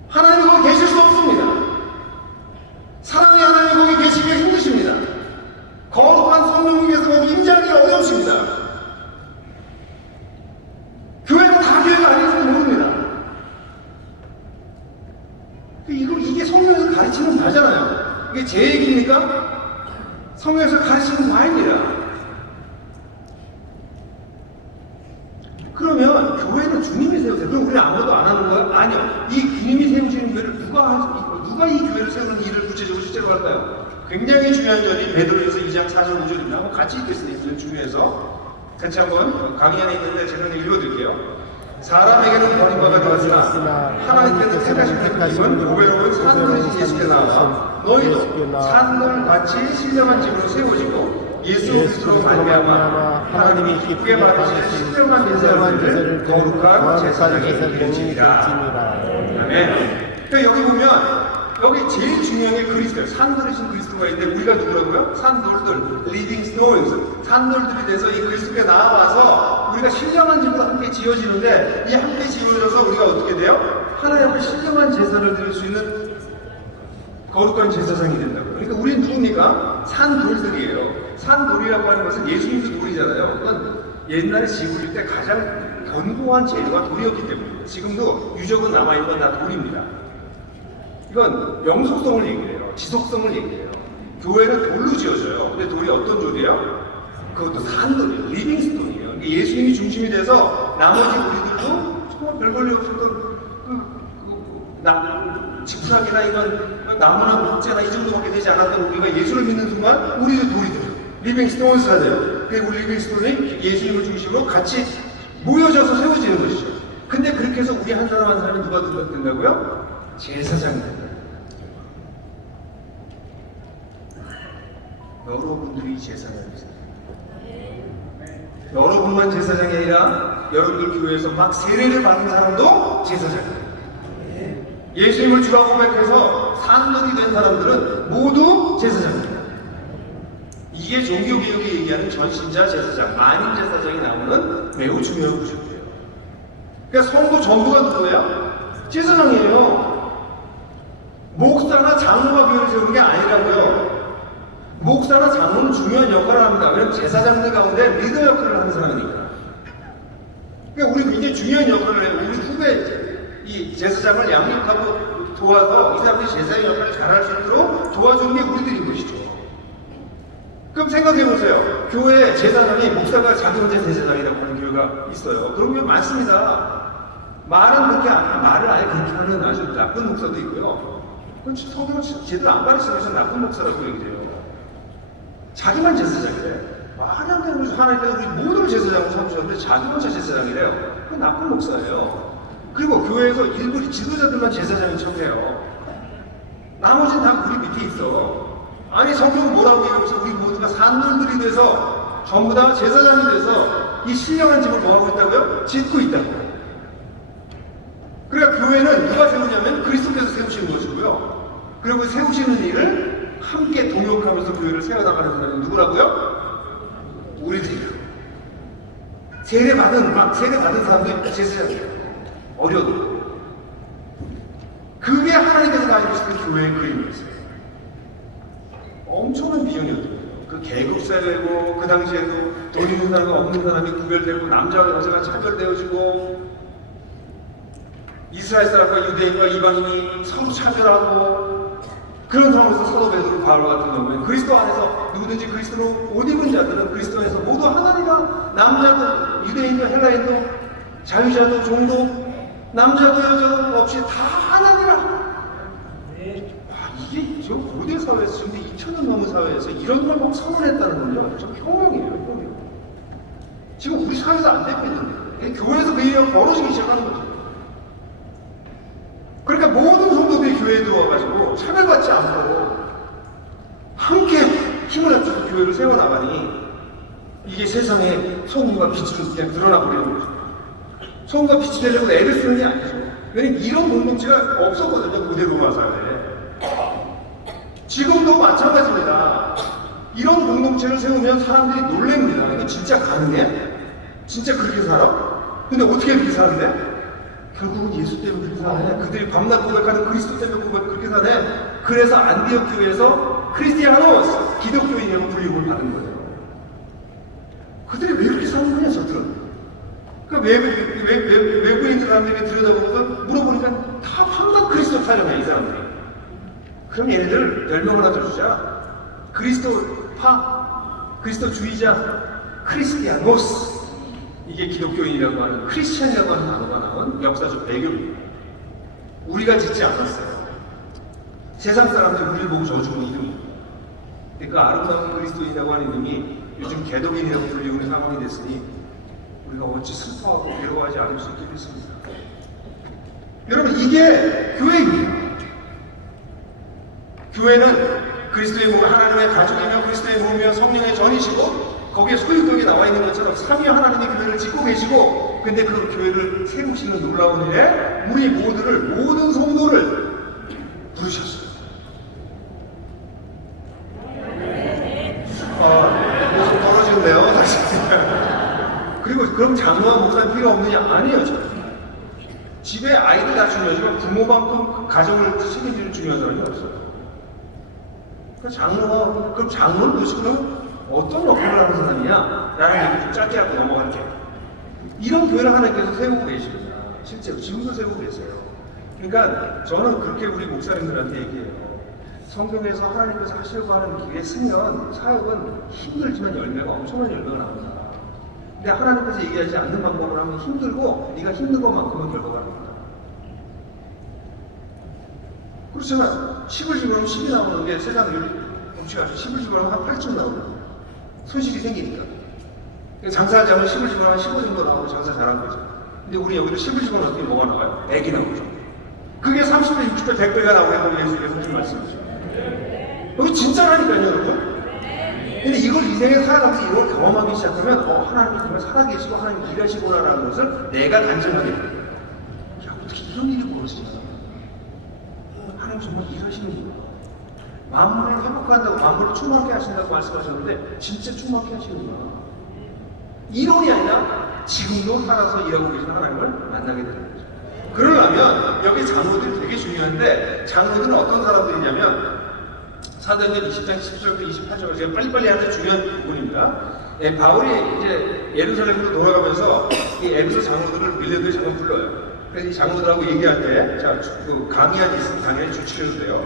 하나님이 거기 계실 수 없습니다. 사랑의 하나님이 거기 계시기가 힘드십니다. 거룩한 성령님께서 거기 임재하기 어렵습니다. 교회는 다 교회가 아닌지도 모릅니다. 이게 성령에서 가르치는 바잖아요. 이게 제 얘기입니까? 성경에서 가르치는 바입니다. 그러면 교회는 주님이 세우세요. 그럼 우리는 아무것도 안 하는 거야? 아니요. 이 주님이 세우시는 교회를 누가 이 교회를 세우는 일을 구체적으로 실제로 할까요? 굉장히 중요한 절이 베드로전서 2장 4절 5절입니다. 한번 같이 읽겠습니다. 중요해서 같이 한번 강의 안에 있는데 제가 읽어드릴게요. 사람에게는 버림받아 되었으나 하나님께서 택하신 분은 고배로운 산돌이신 예수께 나와 너희도 산돌 같이 신령한 집으로 세워지고 예수 그리스도로 말미암아 하나님이 기쁘게 받으시는 신령한 제사를 거룩한 제사장이 되시리라. 아멘. 그러니까 여기 보면 여기 제일 중요한 게 그리스도예요. 산돌이신 그리스도가 있는데 우리가 누구라고요? 산돌들, 리빙 스톤스, 산돌들이 돼서 이 그리스도께 나와서 우리가 신령한 집으로 함께 지어지는데 이 함께 지어져서 우리가 어떻게 돼요? 하나님 앞에 신령한 제사를 드릴 수 있는 거룩한 제사장이 된다고요. 그러니까 우리는 누굽니까? 산돌들이에요. 산돌이라고 하는 것은 예수님도 돌이잖아요. 그건 옛날에 지구일 때 가장 견고한 재료가 돌이었기 때문입니다. 지금도 유적은 남아있는 건 다 돌입니다. 이건 영속성을 얘기해요. 지속성을 얘기해요. 교회는 돌로 지어져요. 근데 돌이 어떤 돌이에요? 그것도 산돌이에요. 리빙스톤이에요. 그러니까 예수님이 중심이 돼서 나머지 우리들도 정말 별 볼일 없었던 지푸라기나 이런 나무나 목재나 이 정도밖에 되지 않았던 우리가 예수를 믿는 순간 우리도 돌이 돼요. 리빙스톤스가 돼요. 그리고 우리 리빙스톤이 예수님을 중심으로 같이 모여져서 세워지는 것이죠. 근데 그렇게 해서 우리 한 사람 한 사람이 누가 된다고요? 제사장이 된다. 여러분들이 제사장이세요. 여러분만 제사장이 아니라 여러분들 교회에서 막 세례를 받은 사람도 제사장이에요. 예수님을 주라 고백해서 산돌이 된 사람들은 모두 제사장입니다. 이게 종교개혁이 얘기하는 전신자 제사장, 만인 제사장이 나오는 매우 중요한 구조예요. 그러니까 성도 전부가 누구예요? 제사장이에요. 목사나 장로가 교회를 세우는 게 아니라고요. 목사나 장로는 중요한 역할을 합니다. 왜냐하면 제사장들 가운데 리더 역할을 하는 사람이니까. 그러니까 우리 굉장히 중요한 역할을 해요. 우리 후배 이 제사장을 양육하고 도와서 이 사람들이 제사장 역할을 잘할 수 있도록 도와주는 게 우리들인 것이죠. 그럼 생각해 보세요. 교회 제사장이 목사가 자기 혼자 제사장이라고 하는 교회가 있어요. 그런 교회 많습니다. 말은 그렇게 말을 아예 그렇게 하는 아주 나쁜 목사도 있고요. 그건 성경을 제대로 안 가르치면서 나쁜 목사라고 얘기해요. 자기만 제사장이래. 말이 안 되는 거죠. 하나님께서 우리 모두를 제사장으로 삼으셨는데 자기 혼자 제사장이래요. 그건 나쁜 목사예요. 그리고 교회에서 일부 지도자들만 제사장인 척해요. 나머지는 다 우리 밑에 있어. 아니 성경은 뭐라고 얘기하면서 우리 모두가 산돌들이 돼서 전부 다 제사장이 돼서 이 신령한 집을 뭐하고 있다고요? 짓고 있다고. 그러니까 교회는 누가 세우냐면 그리스도께서 세우시는 것이고요. 그리고 세우시는 일을 함께 동역하면서 교회를 세워나가는 사람이 누구라고요? 우리들이요. 세례 받은 사람들이 제사장이에요. 어려도 그게 하나님께서 가지고 싶은 교회의 그림이었어요. 엄청난 비전이었거든요. 그 계급사회고 그 당시에도 돈 있는 사람과 없는 사람이 구별되고 남자와 여자가 차별되어지고 이스라엘 사람과 유대인과 이방인이 서로 차별하고 그런 상황에서 사도 베드로 바울 같은 경우에 그리스도 안에서 누구든지 그리스도로 옷 입은 자들은 그리스도 안에서 모두 하나니라. 남자도 유대인도 헬라인도 자유자도 종도 남자도 여자도 없이 다 하나니라. 와, 이게 저 고대 사회에서 지금 2000년 넘은 사회에서 이런 걸 막 선언했다는 건요. 저 혁명이에요, 혁명. 지금 우리 사회에서 안 되고 있는데 교회에서 그 일이 벌어지기 시작하는 거죠. 그러니까 모든 성도들이 교회에 들어와가지고 차별받지 않고 함께 힘을 합쳐서 교회를 세워나가니 이게 세상에 소금과 빛으로 그냥 드러나 버리는 거죠. 소금과 빛이 되려고 애를 쓰는 게 아니죠. 왜냐면 이런 공동체가 없었거든요, 고대 로마 사회에. 지금도 마찬가지입니다. 이런 공동체를 세우면 사람들이 놀랍니다. 이게 진짜 가능해? 진짜 그렇게 살아? 근데 어떻게 그렇게 사는데? 결국은 예수 때문에 그렇게 사네. 그들이 밤낮 고백하는 그리스도 때문에 그렇게 사네. 그래서 안디옥 교회에서 크리스티아노스, 기독교인이라고 불림을 받은 거예요. 그들이 왜 그렇게 사는 거냐, 저들은. 그러니까 외부인들 사람들이 들여다보니까 물어보니까 다 밤낮 그리스도 타령해, 이 사람들이. 그럼 얘네들 별명 하나 줘주자. 그리스도파, 그리스도주의자, 크리스티아노스. 이게 기독교인이라고 하는, 크리스찬이라고 하는 단어가 나온 역사적 배경입니다. 우리가 짓지 않았어요. 세상 사람들이 우리를 보고 저주는 이름입니다. 그 아름다운 그리스도인이라고 하는 이름이 요즘 개독인이라고 불리우는 상황이 됐으니 우리가 어찌 슬퍼하고 괴로워하지 않을 수 있겠습니까? 여러분, 이게 교회입니다. 교회는 그리스도의 몸, 하나님의 가족이며 그리스도의 몸이며 성령의 전이시고 거기에 소유격이 나와 있는 것처럼 삼위 하나님의 교회를 짓고 계시고, 근데 그 교회를 세우시는 놀라운 일에 우리 모든 성도를 부르셨어요. 요즘 떨어지는데요, 다시. 그리고 그럼 장로와 목사는 필요 없느냐? 아니에요, 저. 집에 아이들 다 중요하지만 부모만큼 가정을 책임지는 중요한 사람이 없어요. 그럼 장로는 도대체 그럼 어떤 역할을 하는 사람이야? 라는 얘기 좀 짧게 하고 넘어갈게요. 이런 교회를 하나님께서 세우고 계십니다. 실제로 지금도 세우고 계세요. 그러니까 저는 그렇게 우리 목사님들한테 얘기해요. 성경에서 하나님께서 하시려고 하는 길에 쓰면 사역은 힘들지만 열매가 엄청난 열매가 나온다. 근데 하나님께서 얘기하지 않는 방법을 하면 힘들고 네가 힘든 것만큼은 결과가 나온다. 그렇잖아. 10을 집어넣으면 10이 나오는 게 세상 법칙이 아주 10을 집어넣으면 한 8쯤 나오는 거야. 손실이 생기니까. 장사하자면 10을 집어넣으면 15 정도 나오면 장사 잘한 거죠. 근데 우리 여기도 10을 집어넣었더니 뭐가 나와요? 100이 나오죠. 그게 30배, 60배, 100배가 나오는 게 예수께서 하신 말씀이죠. 이거 진짜라니까요, 여러분. 근데 이걸 인생에 살아가면서 이걸 경험하기 시작하면 하나님이 정말 살아계시고 하나님이 일하시구나라는 것을 내가 단정하게 돼요. 야, 어떻게 이런 일이 벌어지나? 하나님 정말 일하시는구나. 만물을 회복한다고 만물을 충만케 하신다고 말씀하셨는데 진짜 충만케 하시는구나. 이론이 아니라 지금도 살아서 일하고 계신 하나님을 만나게 되는 거죠. 그러려면 여기 장로들이 되게 중요한데 장로들은 어떤 사람들이냐면 사도행전 20장 17절부터 28절을 제가 빨리빨리 하는 중요한 부분입니다. 바울이 이제 예루살렘으로 돌아가면서 이 에베소 장로들을 밀레도에 잠깐 불러요. 그래서 이 장로들하고 얘기할 때, 자, 그 강의안이 있으면 당연히 주치해도 돼요.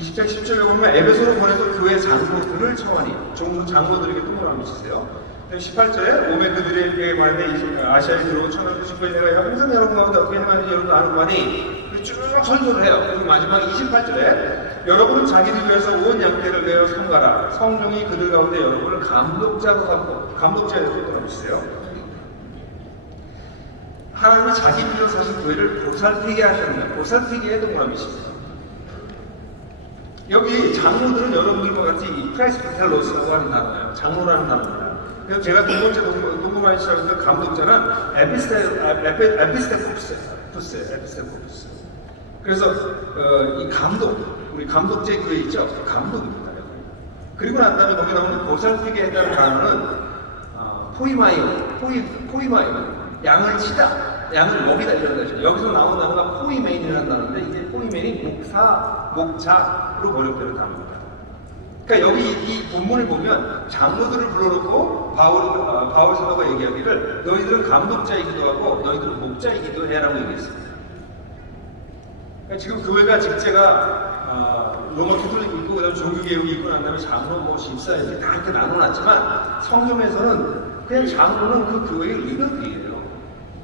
20장 10절에 보면 에베소로 보내서 교회 장로들을 청하니, 장로들에게 통보를 미치세요. 18절에 몸에 그들에게 말하되 아시아에 들어오고 천하도 싶어 내가 항상 여러분 가운데 어떻게 행하는지 여러분 아는 바니 쭉 설교를 해요. 그리고 마지막 28절에 여러분은 자기를 위해서 온 양떼를 내어 삼가라. 성령이 그들 가운데 여러분을 감독자로 삼고 감독자에서 돌아보시세요. 하나님이 자기 필요 사신 교회를 보살피게 하셨는데 보살피게 동그라미십니다. 여기 장로들은 여러분들과 같이 이 프레스비텔로스라고 하는 단어예요. 장로라는 단어입니다. 그래서 제가 두 번째 동그라미 시작했던 감독자는 에피스테포스. 그래서 이 감독, 우리 감독제 교회 있죠? 감독입니다. 그리고 난 다음에 거기 나오는 보살피게 했다는 단어는 포이마이오, 양을 치다, 양을 먹이다 이런 거죠. 여기서 나온 단어가 포이메인이라는 단어인데 이게 포이메인이 목자로 번역되는 단어입니다. 그러니까 여기 이 본문을 보면 장로들을 불러놓고 바울 사도가 얘기하기를 너희들은 감독자이기도 하고 너희들은 목자이기도 해라고 얘기했습니다. 그러니까 지금 교회가 직제가 로마 캐톨릭 있고 그다음에 종교개혁이 있고 난 다음에 장로, 집사 이렇게 다 이렇게 나눠놨지만 성경에서는 그냥 장로는 그 교회의 리더들이에요.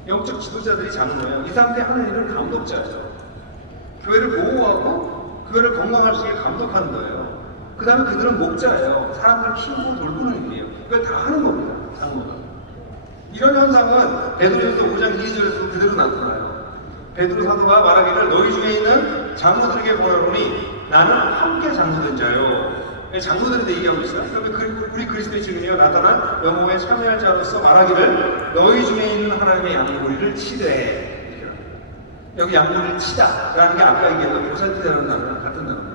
영적 지도자들이 장로예요. 이 사람들이 하는 일은 감독자죠. 교회를 보호하고 교회를 건강할 수 있게 감독하는 거예요. 그 다음에 그들은 목자예요. 사람들을 키우고 돌보는 일이에요. 그걸 다 하는 겁니다. 장로가. 이런 현상은 베드로전서 5장 2절에서 그대로 나타나요. 베드로 사도가 말하기를 너희 중에 있는 장로들에게 보라보니 나는 함께 장로된 자요. 장로들인데 얘기하고 있어요. 그러면 우리 그리스도의 증인이여 나타난 영혼에 참여할 자로서 말하기를 너희 중에 있는 하나님의 양무리를 치되 여기 양무리를 치다라는 게 아까 얘기했던 보살피다라는 단어랑 같은 단어입니다.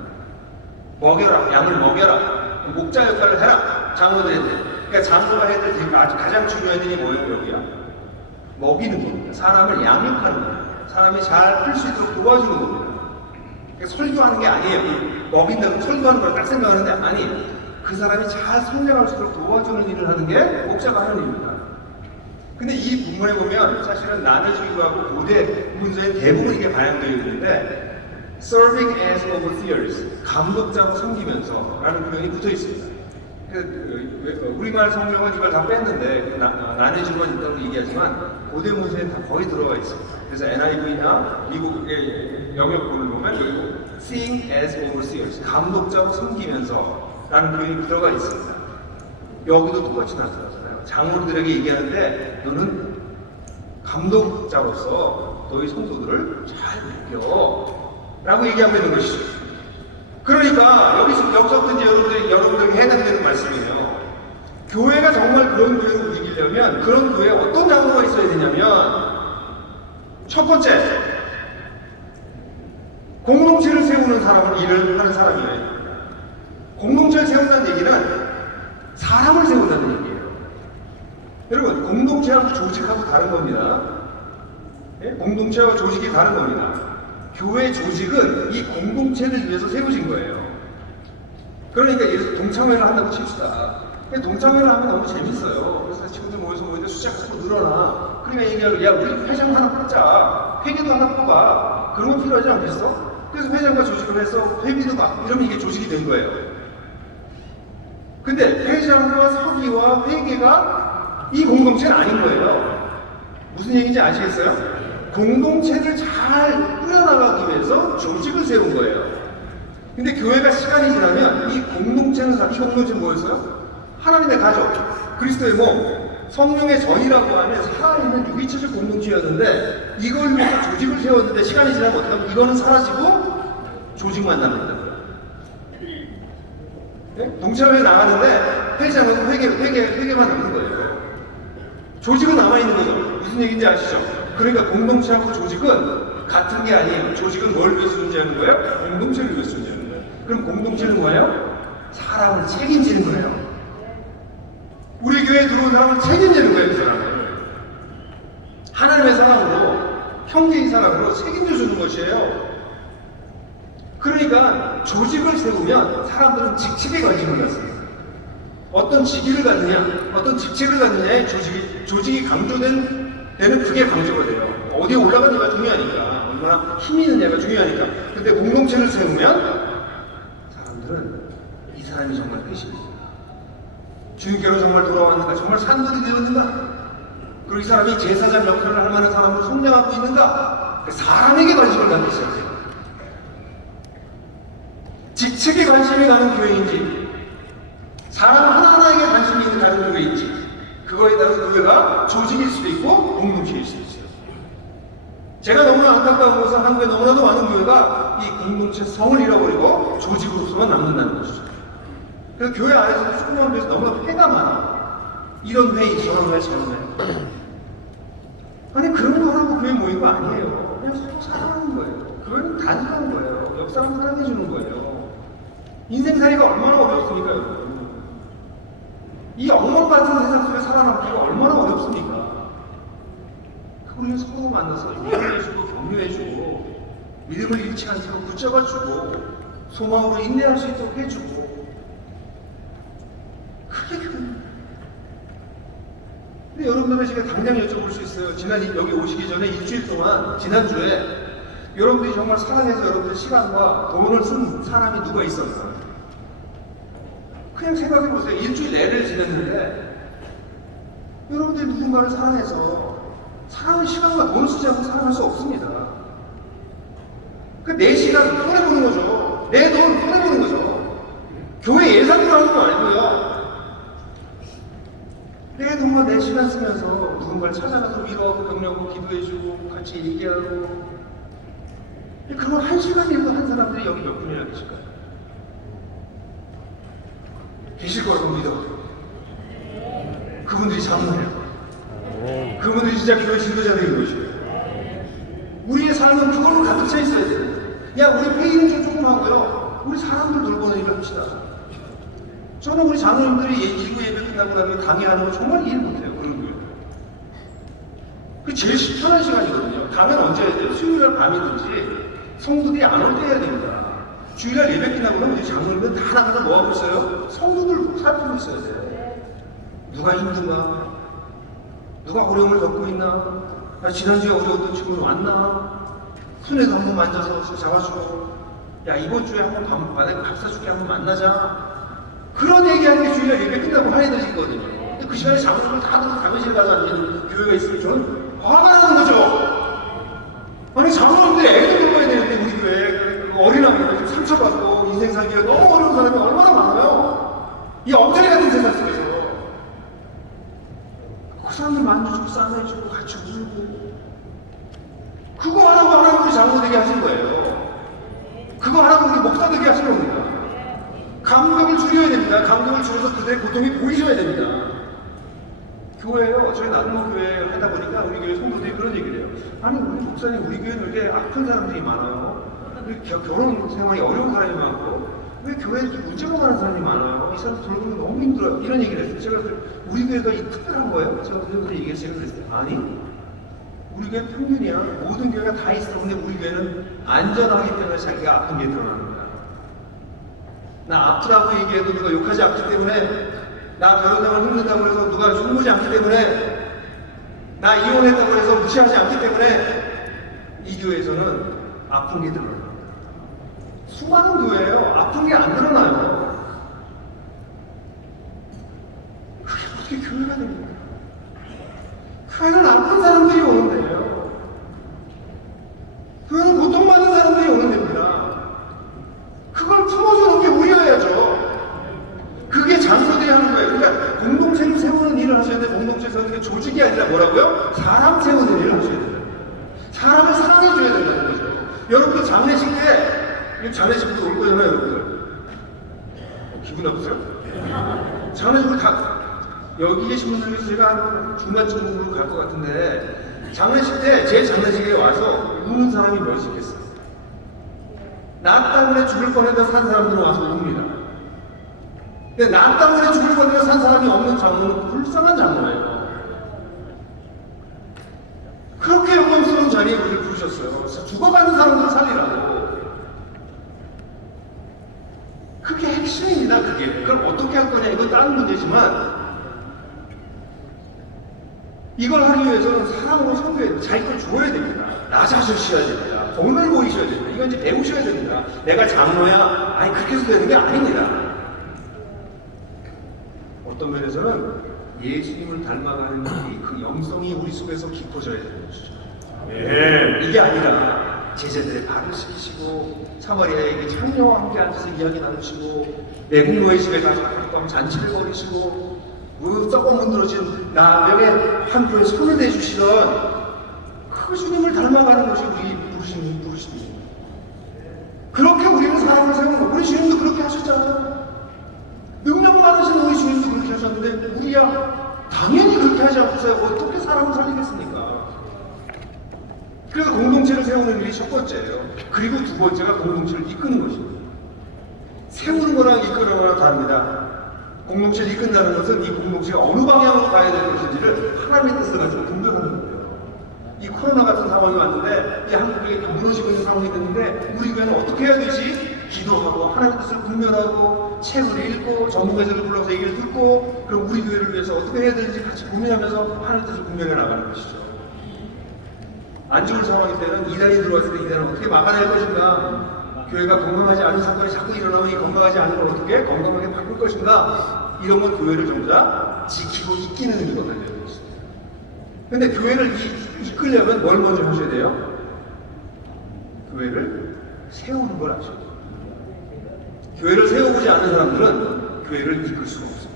먹여라, 양을 먹여라, 목자 역할을 해라, 장로들한테. 그러니까 장로가 해야 될 가장 중요한 일이 뭐예요, 여기야? 먹이는 겁니다. 사람을 양육하는 겁니다. 사람이 잘 클 수 있도록 도와주는 겁니다. 그러니까 설교하는 게 아니에요. 먹인다고 설교하는 걸 딱 생각하는데 아니에요. 그 사람이 잘 성장할 수 있도록 도와주는 일을 하는 게 목자가 하는 일입니다. 근데 이 본문에 보면 사실은 나누주의하고 고대 문서에 대부분 이게 반영되어 있는데 Serving as overseers, 감독자로 섬기면서 라는 표현이 붙어 있습니다. 우리말 성경은 이걸 다 뺐는데 나눠주만 있다고 얘기하지만 고대 문서에 다 거의 들어가 있습니다. 그래서 NIV나 미국의 영역본을 보면 여기 Seeing as overseers, 감독자로 섬기면서 라는 표현이 들어가 있습니다. 여기도 똑같이 나타나잖아요. 장로들에게 얘기하는데 너는 감독자로서 너희 성도들을 잘 맡겨 라고 얘기하고 있는 것이죠. 그러니까 여기서부터 이제 여러분들에게 해당되는 말씀이에요. 교회가 정말 그런 교회로 움직이려면 그런 교회에 어떤 장로가 있어야 되냐면 첫 번째, 공동체를 세우는 일을 하는 사람이에요. 공동체를 세운다는 얘기는 사람을 세운다는 얘기예요. 여러분, 공동체하고 조직하고 다른 겁니다. 예? 공동체와 조직이 다른 겁니다. 교회 조직은 이 공동체를 위해서 세워진 거예요. 그러니까 예를 들어 동창회를 한다고 칩시다. 동창회를 하면 너무 재밌어요. 그래서 친구들 모여서 모이는데 숫자가 자꾸 늘어나. 그러니까 얘기하고 야 우리 회장 하나 뽑자. 회계도 하나 뽑아. 그런 건 필요하지 않겠어? 그래서 회장과 조직을 해서 회비도 막 이러면 이게 조직이 된 거예요. 근데 회장과 서기와 회계가 이 공동체는 아닌 거예요. 무슨 얘기인지 아시겠어요? 공동체를 잘 꾸려나가기 위해서 조직을 세운 거예요. 근데 교회가 시간이 지나면 이 공동체는 이 공동체는 뭐였어요? 하나님의 가족, 그리스도의 몸, 성령의 전이라고 하는 살아있는 유기체적 공동체였는데 이걸 위해서 조직을 세웠는데 시간이 지나면 어떻게 하면 이거는 사라지고 조직만 남는다. 네? 동참회 나가는데 회장은 회계만 남는 거예요. 조직은 남아있는 거죠. 무슨 얘기인지 아시죠? 그러니까 공동체하고 조직은 같은 게 아니에요. 조직은 뭘 위해서 존재하는 거예요? 공동체를 위해서 존재하는 거예요. 그럼 공동체는 뭐예요? 사람을 책임지는 거예요. 우리 교회에 들어온 사람을 책임지는 거예요. 그 사람을. 하나님의 사랑으로, 형제의 사랑으로 책임져주는 것이에요. 그러니까 조직을 세우면 사람들은 직책에 관심을 갖습니다. 어떤 직위를 갖느냐, 어떤 직책을 갖느냐에 조직이 강조되는 그게 강조가 돼요. 어디에 올라가느냐가 중요하니까, 얼마나 힘이 있느냐가 중요하니까. 근데 공동체를 세우면 사람들은 이 사람이 정말 끝입니다. 주님께로 정말 돌아왔는가, 정말 산돌이 되었는가, 그리고 이 사람이 제사장 역할을 할 만한 사람으로 성장하고 있는가, 사람에게 관심을 갖고 있어야 돼요. 직책에 관심이 가는 교회인지, 사람 하나하나에게 관심이 있는 다른 교회인지, 그거에 따라서 교회가 조직일 수도 있고 공동체일 수도 있어요. 제가 너무나 안타까운 것은 한국에 너무나도 많은 교회가 이 공동체 성을 잃어버리고 조직으로서만 남는다는 것이죠. 그래서 교회 안에서 수많은 데서 너무나 회가 많아. 이런 회의, 저런 회, 저런 회. 아니 그런 거 하라고 교회 모인 거 아니에요. 그냥 서로 사랑하는 거예요. 교회는 단순한 거예요. 옆 사람 사랑해 주는 거예요. 인생살이가 얼마나 어렵습니까, 여러분? 이 엉망 같은 세상 속에 살아남기가 얼마나 어렵습니까? 우리는 서로 만나서 위로해주고 격려해주고 믿음을 잃지 않도록 붙잡아주고 소망으로 인내할 수 있도록 해주고, 그게 교회입니다. 근데 여러분들은 제가 당장 여쭤볼 수 있어요. 여기 오시기 전에 일주일 동안, 지난주에 여러분들이 정말 사랑해서 여러분들 시간과 돈을 쓴 사람이 누가 있었어요? 그냥 생각해보세요. 일주일 내를 지냈는데 여러분들이 누군가를 사랑해서, 사람은 시간과 돈을 쓰지 않고 사랑할 수 없습니다. 내 시간 손해보는 거죠. 내 돈 손해보는 거죠. 교회 예산으로 하는 거 아니고요. 내 돈과 내 시간 쓰면서 누군가를 찾아가서 위로하고 격려하고 기도해주고 같이 얘기하고, 그럼 한 시간이라도 한 사람들이 여기 몇 분이나 계실까요? 계실 거라고 믿어. 그분들이 장로예요. 그분들이 진짜 교회 지도자들인 것이고, 우리의 삶은 그걸로 가득 차 있어야 돼요. 야, 우리 회의는 좀 조금 하고요, 우리 사람들 돌보는 일을 합시다. 저는 우리 장로님들이 일부 예배 끝나고 나면 강의하는 거 정말 이해 못해요. 그런 거예요. 그게 제일 편한 시간이거든요. 가면 언제 해야 돼요? 수요일날 밤이든지 성도들이 안 올 때 해야 됩니다. 주일날 예배 끝나고 나면 우리 장로님들 다 나가서 뭐 하고 있어요? 성도들 살피고 있어야 돼요. 누가 힘든가? 누가 어려움을 겪고 있나? 지난주에 우리 어떤 친구는 왔나? 손에도 한번 만져서 잡아주고, 야, 이번 주에 한번 밥 사줄게, 한번 만나자. 그런 얘기하는 게 주일날 예배 끝나고 화해드리거든요. 근데 그 시간에 장로님을 다 들고 담임실 가서 앉는 교회가 있으면 저는 화가 나는 거죠. 아니, 장로님들이 애들 돌봐야 되는데 우리 교회 어린아이들 상처받고 인생 살기가 너무 어려운 사람이 얼마나 많아요. 이 엉터리 같은 세상 속에서 그 사람들 만져주고 싸매주고 같이 울고, 그거 하라고 하나님 우리 장로 되게 하신 거예요. 그거 하라고 우리 목사 되게 하신 겁니다. 간격을 줄여야 됩니다. 간격을 줄여서 그들의 고통이 보이셔야 됩니다. 교회요, 저희 나눔 교회 하다 보니까 우리 교회 성도들이 그런 얘기를 해요. 아니, 우리 목사님, 우리 교회는 왜 이렇게 아픈 사람들이 많아요? 왜 결혼 생활이 어려운 사람이 많고, 왜 교회에 이렇게 문제가 많은 사람이 많아요? 이 사람 돌보는 거 너무 힘들어요. 이런 얘기를 했어요. 제가 우리 교회가 특별한 거예요? 제가 그분들 얘기해서 제가 그랬어요. 아니, 우리 교회 평균이야. 모든 교회가 다 있어. 근데 우리 교회는 안전하기 때문에 자기가 아픈 게 드러나는 거야. 나 아프다고 얘기해도 누가 욕하지 않기 때문에, 나 결혼생활 힘든다고 해서 누가 흉보지 않기 때문에, 나 이혼했다고 해서 무시하지 않기 때문에 이 교회에서는 아픈 게 드러납니다. 수많은 교회예요. 아픈 게 안 드러나요. 그게 어떻게 교회가 됩니까? 교회는 아픈 사람들이 오는 데예요. 교회는 고통받는 사람들이 오는 데입니다. 그걸 품어주는 게 우리여야죠. 그게 장로들이 하는 거예요. 그러니까 공동체를 세우는 일을 하셔야 돼요. 공동체 세우는 게 조직이 아니라 뭐라고요? 사람 세우는 일을 하셔야 돼요. 사람을 사랑해줘야 된다는 거죠. 여러분들 장례식 때, 장례식도 올 거잖아요, 여러분들. 기분 나쁘세요? 장례식을 다, 여기 계신 분들 중에서 제가 한 중간쯤으로 갈 것 같은데, 장례식 때 제 장례식에 와서 우는 사람이 몇이 있겠어요? 나 때문에 죽을 뻔했다 산 사람들은 와서 웁니다. 근데 나 때문에 죽을 뻔해서 산 사람이 없는 장로는 불쌍한 장로예요. 그렇게 영광스러운 자리에 우리를 부르셨어요. 죽어가는 사람들을 살리라고. 그게 핵심입니다. 그게. 그걸 어떻게 할 거냐 이건 다른 문제지만 이걸 하기 위해서는 사랑으로 선도해야 돼요. 자기 걸 줘야 됩니다. 낮아주셔야 됩니다. 본을 보이셔야 됩니다. 이건 이제 배우셔야 됩니다. 내가 장로야? 아니 그렇게 해서 되는 게 아닙니다. 어떤 면에서는 예수님을 닮아가는 일이 그 영성이 우리 속에서 깊어져야 되는 것이죠. 이게 아니라 제자들의 발을 씻기시고 사마리아에게 창녀와 함께 앉아서 이야기 나누시고 내국노의 집에 가서 밤 잔치를 벌이시고 썩어 문드러진 나병의 한표에 손을 대주시던 그 주님을 닮아가는 것이 우리 부르신 분입니다. 그렇게 우리는 사람을 세우는 거. 우리 주님도 그렇게 하셨잖아요. 능력 많으신 우리 주님도 그렇게 하셨는데 우리야 당연히 그렇게 하지 않고서 어떻게 사람을 살리겠습니까? 그래서 공동체를 세우는 일이 첫 번째예요. 그리고 두 번째가 공동체를 이끄는 것입니다. 세우는 거랑 이끄는 거랑 다릅니다. 공동체를 이끈다는 것은 이 공동체가 어느 방향으로 가야 될 것인지를 하나님의 뜻을 가지고 분별하는 거예요. 이 코로나 같은 상황이 왔는데 이 한국에 무너지고 있는 상황이 됐는데 우리 교회는 어떻게 해야 되지? 기도하고 하나님의 뜻을 분별하고 책을 읽고 전문가들을 불러서 얘기를 듣고 그럼 우리 교회를 위해서 어떻게 해야 되는지 같이 고민하면서 하나님의 뜻을 분별해 나가는 것이죠. 안 좋은 상황일 때는 이단이 들어왔을 때 이단을 어떻게 막아낼 것인가? 교회가 건강하지 않은 사건이 자꾸 일어나면 이 건강하지 않은 걸 어떻게 건강하게 바꿀 것인가? 이런 건 교회를 전부 다 지키고 이기는 의미가 달려 있는 것입니다. 근데 교회를 이끌려면 뭘 먼저 하셔야 돼요? 교회를 세우는 걸 아셔야 돼요. 교회를 세워보지 않는 사람들은 교회를 이끌 수가 없습니다.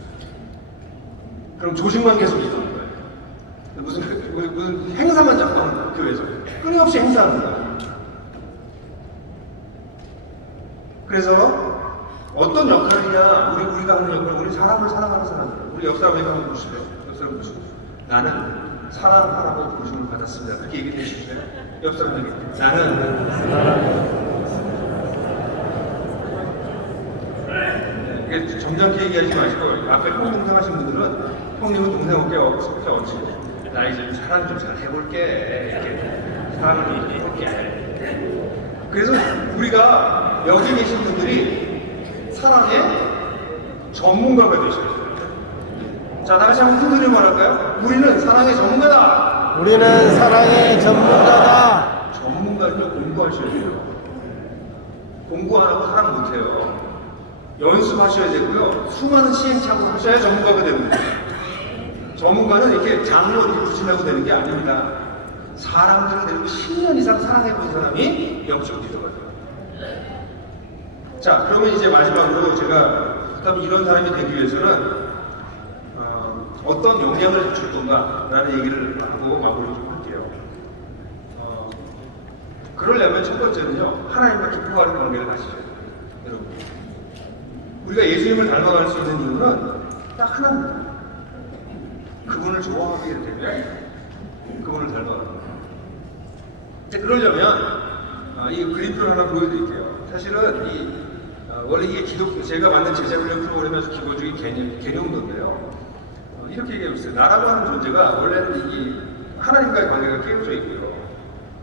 그럼 조직만 계속 이끄는 거예요. 무슨 행사만 자꾸 하는 거예요, 교회에서. 끊임없이 행사하는 거예요. 그래서 어떤 역할이냐, 우리가 하는 역할, 우리 사람을 사랑하는 사람들. 우리 옆 사람에게 한번 보시죠. 옆 사람 보시죠. 나는 사랑하라고 부르심을 받았습니다. 그렇게 얘기해 주시죠. 옆 사람에게 나는 이게 점잖게 얘기하지 마시고 아까 형 동생 하신 분들은 형님은 동생 어깨 얹히고 나 이제 사랑 좀 잘 해볼게 이렇게 사랑을 좀 해볼게. 그래서 우리가 여기 계신 분들이 사랑의 전문가가 되셔야 돼요. 자, 다 같이 한번 큰 소리로 말할까요? 우리는 사랑의 전문가다. 우리는 사랑의 전문가다. 전문가는요 공부하셔야 돼요. 공부 안 하고 사랑 못해요. 연습하셔야 되고요. 수많은 시행착오를 하셔야 전문가가 되는 거예요. 전문가는 이렇게 장로 이렇게 붙이려고 되는 게 아닙니다. 사람들을 데리고 10년 이상 사랑해본 사람이 영적 리더가 돼요. 자, 그러면 이제 마지막으로 제가 그다음에 이런 사람이 되기 위해서는 어떤 역량을 갖출 건가라는 얘기를 하고 마무리 좀 할게요. 그러려면 첫 번째는요, 하나님과 기뻐하는 관계를 가지셔야 돼요. 여러분. 우리가 예수님을 닮아갈 수 있는 이유는 딱 하나입니다. 그분을 좋아하게 되면 그분을 닮아가는 거예요. 그러려면 이 그림표를 하나 보여드릴게요. 사실은 원래 이게 제가 만든 제자훈련 프로그램에서 기본적인 개념도인데요. 이렇게 얘기하고 있어요. 나라고 하는 존재가 원래는 이 하나님과의 관계가 깨어져 있고요.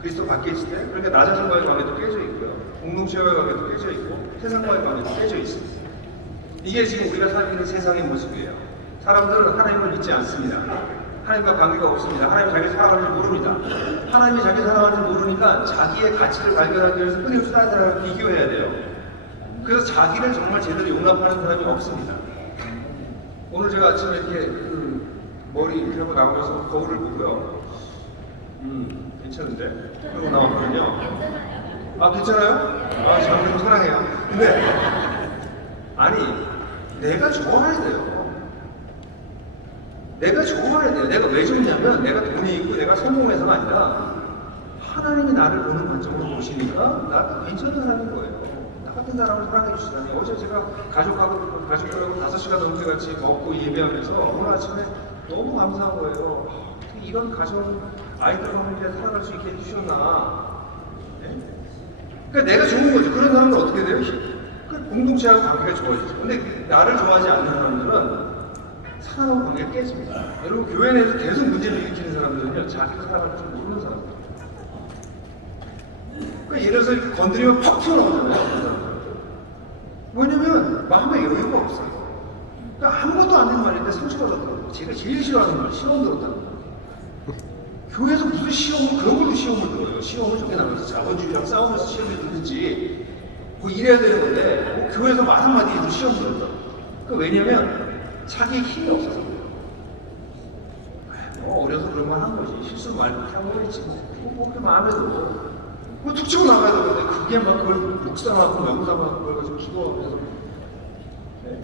그리스도 밖에 있을 때, 그러니까 나 자신과의 관계도 깨져 있고요. 공동체와의 관계도 깨져 있고, 세상과의 관계도 깨져 있습니다. 이게 지금 우리가 살고 있는 세상의 모습이에요. 사람들은 하나님을 믿지 않습니다. 하나님과 관계가 없습니다. 하나님 자기 살아가는 줄 모릅니다. 하나님이 자기 살아가는 줄 모르니까 자기의 가치를 발견하기 위해서 끊임없이 다른 사람을 비교해야 돼요. 그래서 자기를 정말 제대로 용납하는 사람이 없습니다. 오늘 제가 아침에 이렇게 머리 이렇게 하고 나오면서 거울을 보고요. 괜찮은데? 그러고 나오거든요. 아, 괜찮아요? 아, 장르 사랑해요. 근데, 아니, 내가 좋아야 돼요. 내가 좋아야 돼요. 내가 왜 좋냐면, 내가 돈이 있고 내가 성공해서가 아니라, 하나님이 나를 보는 관점으로 보시니까, 나도 괜찮은 사람인 거예요. 나 같은 사람을 사랑해 주시다니. 어제 제가 가족하고 5시간 넘게 같이 먹고 예배하면서, 오늘 아침에 너무 감사한 거예요. 어떻게 이런 가정, 아이들과 함께 살아갈 수 있게 해주셨나. 네? 그러니까 내가 좋은 거죠. 그런 사람은 어떻게 돼요? 그 공동체하고 관계가 좋아지죠. 근데 나를 좋아하지 않는 사람들은 사람하고 관계가 깨집니다. 여러분, 교회 내에서 계속 문제를 일으키는 사람들은요, 자기가 살아갈 줄 모르는 사람들. 그러니까 예를 들어서 이렇게 건드리면 팍 튀어나오잖아요. 그런 사람들. 왜냐면 마음에 여유가 없어요. 그러니까 아무것도 안 되는 말인데 상처받았다고. 제가 제일 싫어하는 말, 시험 들었다는 거. 교회에서 무슨 시험을, 그런 걸로 시험을 들어요. 시험을 저게 나가서 자본주의랑 싸우면서 시험을 듣는지, 뭐 이래야 되는 건데, 뭐 교회에서 말 한마디 해도 시험 들었다. 그 왜냐면, 자기의 힘이 없어서 그래요. 뭐 어려서 그런 말 한 거지. 실수 말고 하고 그랬지. 뭐 그 마음에 들어. 뭐 툭 치고 나가야 되는데, 그게 막 그걸 묵상하고 명상하고 그걸 가지고 기도하면서. 네.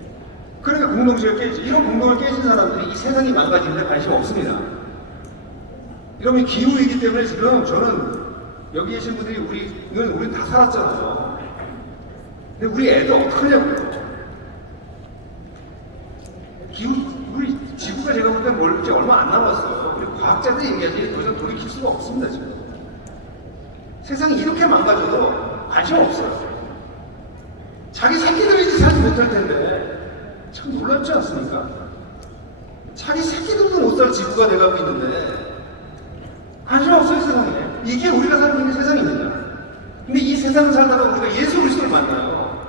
그러니까 공동체가 깨지지. 이런 공동을 깨진 사람들이 이 세상이 망가지는데 관심 없습니다. 이러면 기후이기 때문에 지금 저는 여기 계신 분들이 우리는 다 살았잖아요. 근데 우리 애들 어떡하냐고요. 우리 지구가 제가 볼 땐 멀지 얼마 안 남았어요. 우리 과학자들이 얘기하지 더 이상 돌이킬 수가 없습니다, 지금. 세상이 이렇게 망가져도 관심 없어요. 자기 새끼들이 살지 못할 텐데 참 놀랍지 않습니까? 자기 새끼들도 못 살 지구가 돼가고 있는데 관심 없어요, 세상에. 이게 우리가 살고 있는 세상입니다. 근데 이 세상을 살다가 우리가 예수 그리스도를 만나요.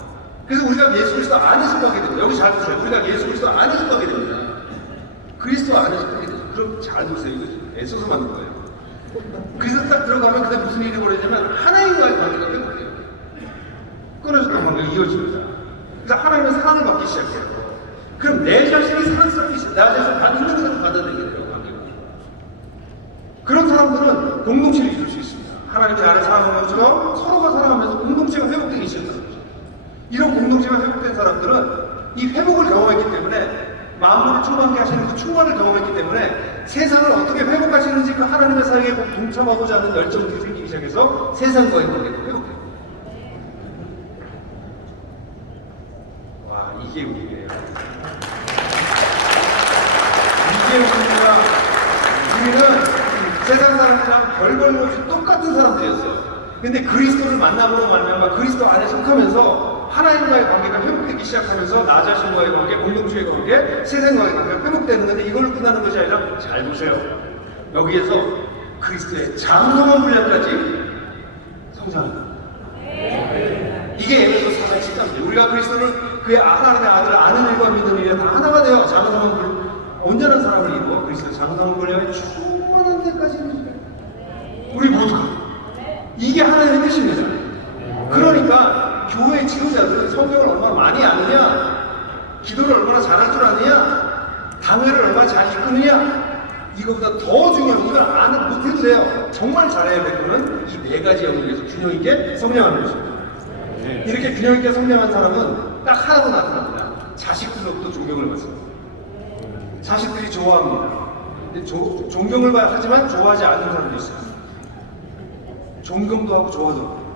그래서 우리가 예수 그리스도 안에서 가게 됩니다. 여기 잘 보세요. 우리가 예수 그리스도 안에서 가게 됩니다. 그리스도 안에서 가게 되죠. 그럼 잘 보세요. 이거 애써서 만든 거예요. 그래서 딱 들어가면 그때 무슨 일이 벌어지냐면 하나님과의 관계가 끊어져요. 끊어졌던 관계가 이어집니다. 그래서 하나님의 사랑을 받기 시작해요. 그럼 내 자신이 사랑스럽기 시작해요. 나 자신 받는 그대로 받아들이게 돼요. 그런 사람들은 공동체를 이룰 수 있습니다. 하나님이 나를 사랑하는 것처럼 서로가 사랑하면서 공동체가 회복되기 시작하는 거죠. 이런 공동체가 회복된 사람들은 이 회복을 경험했기 때문에 마음을 충만케 하시는 그 충만을 경험했기 때문에 세상을 어떻게 회복하시는지 그 하나님의 사역에 꼭 동참하고자 하는 열정이 생기기 시작해서 세상과의 관계가 회복돼요. 와, 이게 우리예요. 이게 우리가 우리는 세상 사람들이랑 별 걸림없이 똑같은 사람들이었어요. 근데 그리스도를 만남으로 말미암아 그리스도 안에 속하면서 하나님과의 관계가 회복되기 시작하면서 나 자신과의 관계, 공동체의 관계, 세상과의 관계가 회복되는 건데 이걸로 끝나는 것이 아니라 잘 보세요. 여기에서 그리스도의 장성한 분량까지 성장합니다. 이게 에베소 4장 13절. 우리가 그리스도를 그의 하나님의 아들을 아는 일과 믿는 일에 다 하나가 되어 장성한 분량, 온전한 사람을 이루어 그리스도의 장성한 분량에 충만한 데까지 이르시다. 우리 모두가 이게 하나님의 뜻입니다. 그러니까 교회 지도자들은 성경을 얼마나 많이 아느냐, 기도를 얼마나 잘할 줄 아느냐, 당회를 얼마나 잘 이끄느냐, 이거보다 더 중요한 이걸 아는 못해도 돼요. 정말 잘해야 될 거는 이 네 가지 영역에서 균형 있게 성장하는 것입니다. 이렇게 균형 있게 성장한 사람은 딱 하나로 나타납니다. 자식들로부터 존경을 받습니다. 자식들이 좋아합니다. 근데 존경을 하지만 좋아하지 않는 사람도 있어요. 존경도 하고 좋아도 하고.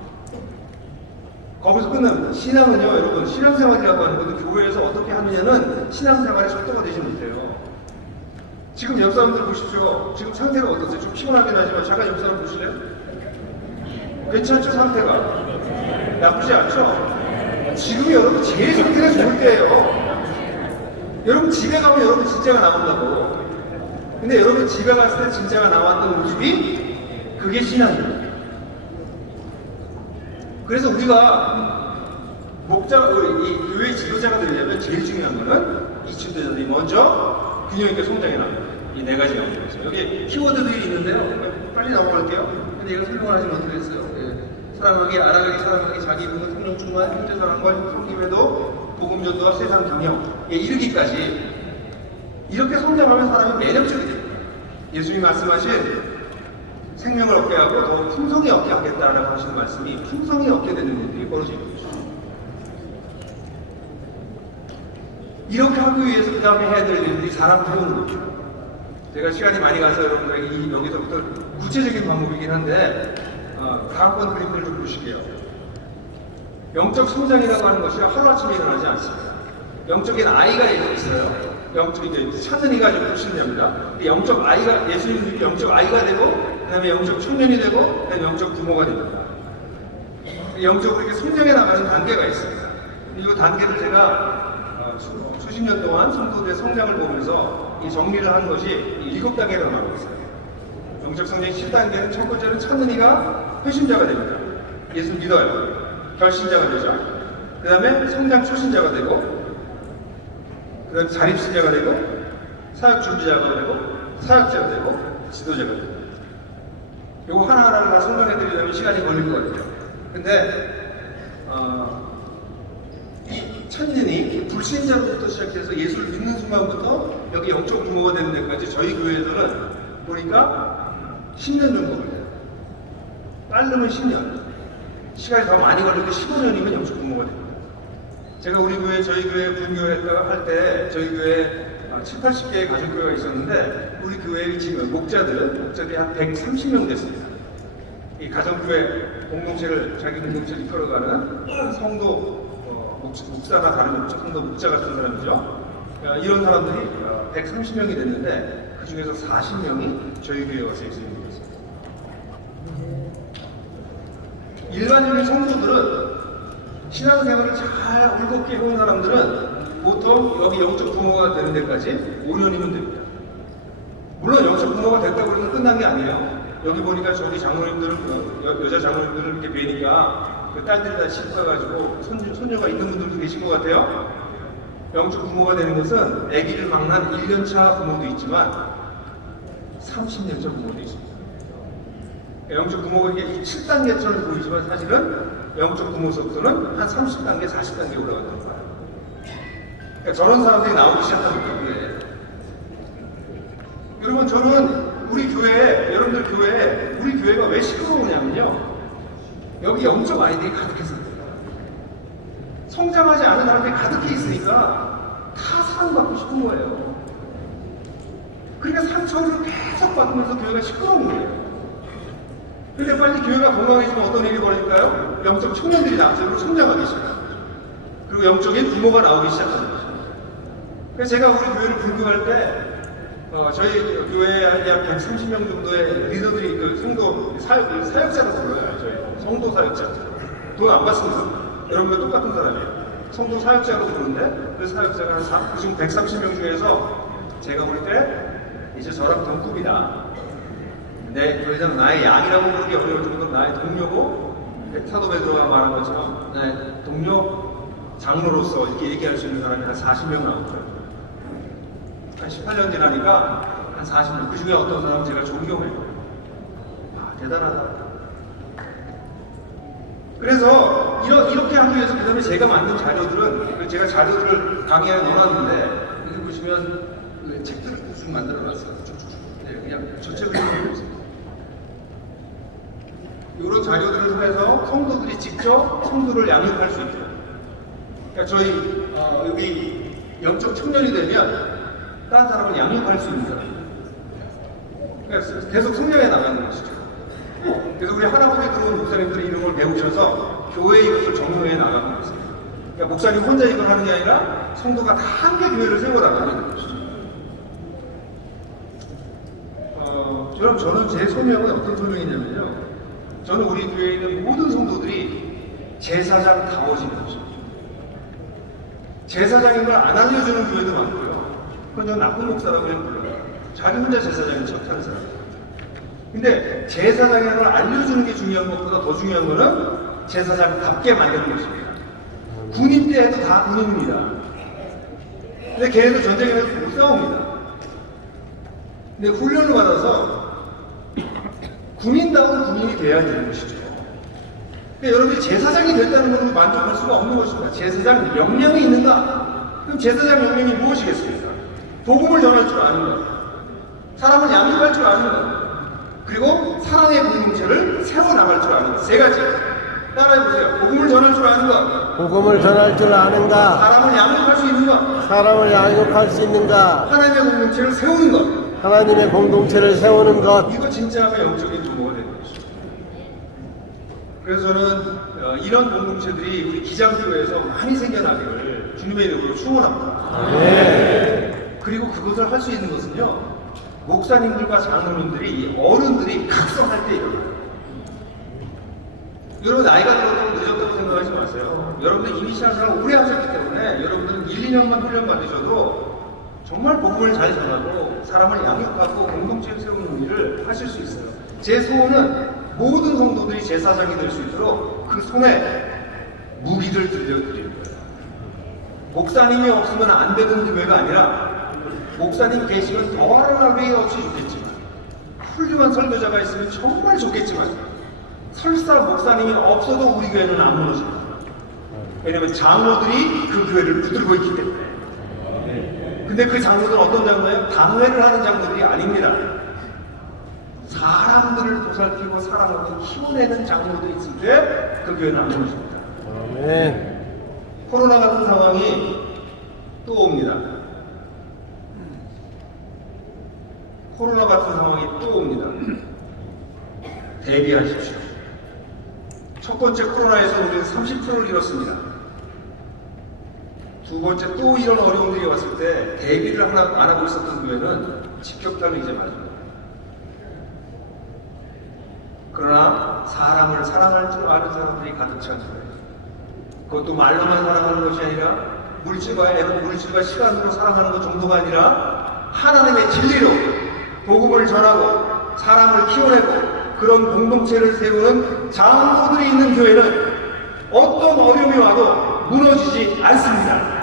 거기서 끝납니다. 신앙은요, 여러분, 신앙생활이라고 하는 것은 교회에서 어떻게 하느냐는 신앙생활의 속도가 되지 못해요. 지금 옆 사람들 보십시오. 지금 상태가 어떠세요? 좀 피곤하긴 하지만 잠깐 옆 사람 보실래요? 괜찮죠, 상태가? 나쁘지 않죠? 지금이 여러분 제일 상태가 좋을 때예요. 여러분 집에 가면 여러분 진짜가 나온다고. 근데 여러분 집에 갔을 때 진짜가 나왔던 모습이 그게 신앙입니다. 그래서 우리가 이 교회 지도자가 되려면 제일 중요한 거는 이 지도자들이 먼저 균형 있게 성장해 나갑니다. 이 네 가지 영역에서 여기 키워드들이 있는데요. 빨리 넘어갈게요. 근데 이거 설명을 하지 못하겠어요. 사랑하기, 알아가기, 사랑하기, 자기 부모, 성령 충만, 형제 사랑과 성김에도 복음 전도와 세상 경영 이르기까지 이렇게 성장하면 사람이 매력적이 됩니다. 예수님이 말씀하신 생명을 얻게 하고 더 풍성히 얻게 하겠다라고 하시는 말씀이 풍성히 얻게 되는 일들이 벌어지는 거죠. 이렇게 하기 위해서 그 다음에 해야 될 일들이 사람 태우는 거죠. 제가 시간이 많이 가서 여러분들에게 여기서부터 구체적인 방법이긴 한데 다음번 그림을 좀 보실게요. 영적 성장이라고 하는 것이 하루아침에 일어나지 않습니다. 영적인 아이가 있어요. 영적 이제 찾는 이가 좀 핵심입니다. 영적 아이가 예수님이 영적 아이가 되고, 그다음에 영적 청년이 되고, 그다음에 영적 부모가 됩니다. 영적으로 이렇게 성장해 나가는 단계가 있습니다. 이 단계를 제가 수십 년 동안 성도들의 성장을 보면서 이 정리를 한 것이 7단계가 나오고 있어요. 영적 성장 10단계는 첫 번째는 찾는 이가 회심자가 됩니다. 예수 믿어요. 결신자가 되죠. 그 다음에 성장 초신자가 되고, 그 다음에 자립신자가 되고, 사역 준비자가 되고, 사역자가 되고, 지도자가 되고. 요거 하나하나를 다 설명해드리려면 시간이 걸릴 것 같아요. 근데 이 천년이 불신자부터 시작해서 예수를 믿는 순간부터 여기 영적 부모가 되는 데까지 저희 교회에서는 보니까 10년 정도 걸려요. 빠르면 10년. 시간이 더 많이 걸리고 15년이면 영적 부모가 됩니다. 제가 우리 교회, 저희 교회 분교회가 할 때 저희 교회에 7, 80개의 가족교회가 있었는데 우리 교회의 지금 목자들이 한 130명 됐습니다. 이 가정교회 공동체를 자기 공동체를 이끌어가는 성도 목사나 다른 성도 목자 같은 사람이죠. 이런 사람들이 130명이 됐는데 그 중에서 40명이 저희 교회에 와서 예수님을 믿었습니다. 일반적인 성도들은 신앙생활을 잘 올곧게 해온 사람들은 보통 여기 영적 부모가 되는 데까지 5년이면 됩니다. 물론 영적 부모가 됐다고 해서 끝난 게 아니에요. 여기 보니까 저기 장로님들은 여자 장로님들을 이렇게 뵈니까 그 딸들이 다 씻어가지고 손녀가 있는 분들도 계신 것 같아요. 영적 부모가 되는 것은 아기를 막난 1년차 부모도 있지만 30년차 부모도 있습니다. 영적 부모가 이게 7단계처럼 보이지만 사실은 영적 부모서부터는 한 30단계, 40단계 올라간다는 거예요. 그러니까 저런 사람들이 나오기 시작하는 거예요. 여러분, 저는 우리 교회, 여러분들 교회에 우리 교회가 왜 시끄러우냐면요. 여기 영적 아이들이 가득했습니다. 성장하지 않은 사람들이 가득해 있으니까 다 사랑받고 싶은 거예요. 그러니까 상처를 계속 받으면서 교회가 시끄러운 거예요. 근데 빨리 교회가 건강해지면 어떤 일이 벌어질까요? 영적 청년들이 나와서 성장하기 시작합니다. 그리고 영적인 부모가 나오기 시작합니다. 그래서 제가 우리 교회를 분교할 때 저희 교회에 한 130명 정도의 리더들이 그 성도 사역자로 불러요. 저희 성도 사역자. 돈 안 받습니다. 여러분과 똑같은 사람이에요. 성도 사역자로 부르는데 그 사역자가 지금 130명 중에서 제가 볼 때 이제 저랑 동급이다. 네, 더 이상 나의 양이라고 부르기 어려울 정도로 나의 동료고 사도베드로가 말한 것처럼 나의 동료 장로로서 이렇게 얘기할 수 있는 사람이 한 40명 나오고요. 한 18년 지나니까 한 40명. 그 중에 어떤 사람은 제가 존경해요. 아, 대단하다. 그래서 이렇게 하기 위해서 그 다음에 제가 만든 자료들은 제가 자료들을 강의에 넣어놨는데 여기 보시면 책들을 쭉 만들어놨어요. 네, 그냥 전체를 보여주세요. 이런 자료들을 통해서 성도들이 직접 성도를 양육할 수 있도록. 그러니까 저희 여기 영적 청년이 되면 다른 사람을 양육할 수 있는 사람. 그러니까 계속 성장해 나가는 것이죠. 그래서 우리 하나님에 들어온 목사님들이 이런 걸 배우셔서 교회의 이것을 정리해 나가는 것입니다. 그러니까 목사님 혼자 이걸 하는 게 아니라 성도가 다 함께 교회를 세워 나가는 것이죠. 여러분, 저는 제 소명은 어떤 소명이냐면요. 저는 우리 교회에 있는 모든 성도들이 제사장다워지는 것입니다. 제사장인 걸 안 알려주는 교회도 많고요. 그건 저 나쁜 목사라고 불러요. 자기 혼자 제사장인 척하는 사람. 근데 제사장인 걸 알려주는 게 중요한 것보다 더 중요한 거는 제사장답게 만드는 것입니다. 군인 때 해도 다 군인입니다. 근데 걔네들 전쟁에서 못 싸웁니다. 근데 훈련을 받아서 군인다운 군인이 돼야 되는 것이죠. 그러니까 여러분이 제사장이 됐다는 것으로 만족할 수가 없는 것입니다. 제사장 역량이 있는가? 그럼 제사장 역량이 무엇이겠습니까? 복음을 전할 줄 아는 것, 사람을 양육할 줄 아는 것, 그리고 사랑의 공동체를 세워나갈 줄 아는 것. 세 가지. 따라해보세요. 복음을 전할 줄 아는 것, 복음을 전할 줄 아는가? 사람을 양육할 수 있는 것, 사람을 양육할 수 있는가? 하나님의 공동체를 세우는 것. 하나님의 공동체를 세우는 것. 이거 진짜 영적인 부모가 되는 것이죠. 그래서 저는 이런 공동체들이 우리 기장교회에서 많이 생겨나기를 주님의 이름으로 축원합니다. 네. 그리고 그것을 할 수 있는 것은요, 목사님들과 장로님들이, 어른들이 각성할 때 일어나요. 여러분 나이가 들어도 늦었다고 생각하지 마세요. 여러분들 이미 신앙생활을 오래 하셨기 때문에 여러분들은 1, 2년만 훈련 받으셔도 정말 복음을 잘 전하고 사람을 양육하고 공동체를 세우는 일을 하실 수 있어요. 제 소원은 모든 성도들이 제사장이 될 수 있도록 그 손에 무기를 들려드리는 거예요. 목사님이 없으면 안 되는 교회가 아니라 목사님 계시면 더하라고 없이 좋겠지만, 훌륭한 설교자가 있으면 정말 좋겠지만, 설사 목사님이 없어도 우리 교회는 안 무너집니다. 왜냐하면 장로들이 그 교회를 붙들고 있기 때문에. 근데 그 장로들은 어떤 장로예요? 당회를 하는 장로들이 아닙니다. 사람들을 보살피고 사람을 키워내는 장로들이 있을 때 그 교회는 안 무너집니다. 아멘. 코로나 같은 상황이 또 옵니다. 코로나 같은 상황이 또 옵니다. 대비하십시오. 첫 번째 코로나에서 우리는 30%를 잃었습니다. 두 번째 또 이런 어려움들이 왔을 때 대비를 안 하고 있었던 교회는 직격탄을 이제 맞습니다. 그러나 사람을 사랑할 줄 아는 사람들이 가득 찬 교회. 그것도 말로만 사랑하는 것이 아니라 물질과 시간으로 사랑하는 것 정도가 아니라 하나님의 진리로 복음을 전하고 사람을 키워내고 그런 공동체를 세우는 장로들이 있는 교회는 어떤 어려움이 와도 무너지지 않습니다.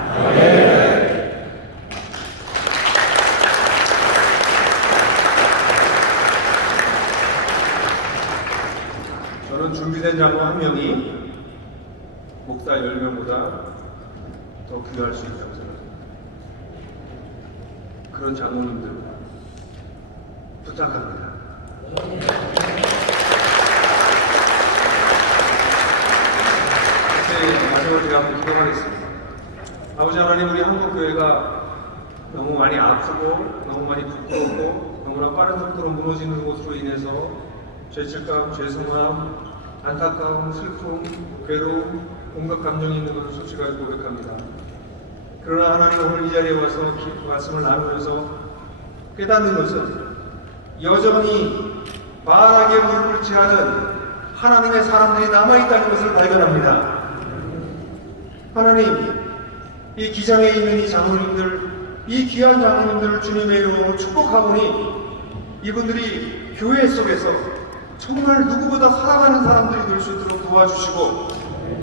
저는 준비된 장로 한 명이 목사 10명보다 더 귀할 수 있다고 생각합니다. 그런 장로님들 부탁합니다. 마지막으로 제가 한번 기도하겠습니다. 아버지 하나님, 우리 한국교회가 너무 많이 아프고 너무 많이 부끄럽고 너무나 빠른 속도로 무너지는 것으로 인해서 죄책감, 죄송함, 안타까움, 슬픔, 괴로움, 온갖 감정이 있는 것을 솔직하게 고백합니다. 그러나 하나님, 오늘 이 자리에 와서 말씀을 나누면서 깨닫는 것은 여전히 바라게 물불지하는 하나님의 사람들이 남아있다는 것을 발견합니다. 하나님, 이 기장에 있는 이 장로님들, 이 귀한 장로님들을 주님의 이름으로 축복하오니 이분들이 교회 속에서 정말 누구보다 사랑하는 사람들이 될 수 있도록 도와주시고,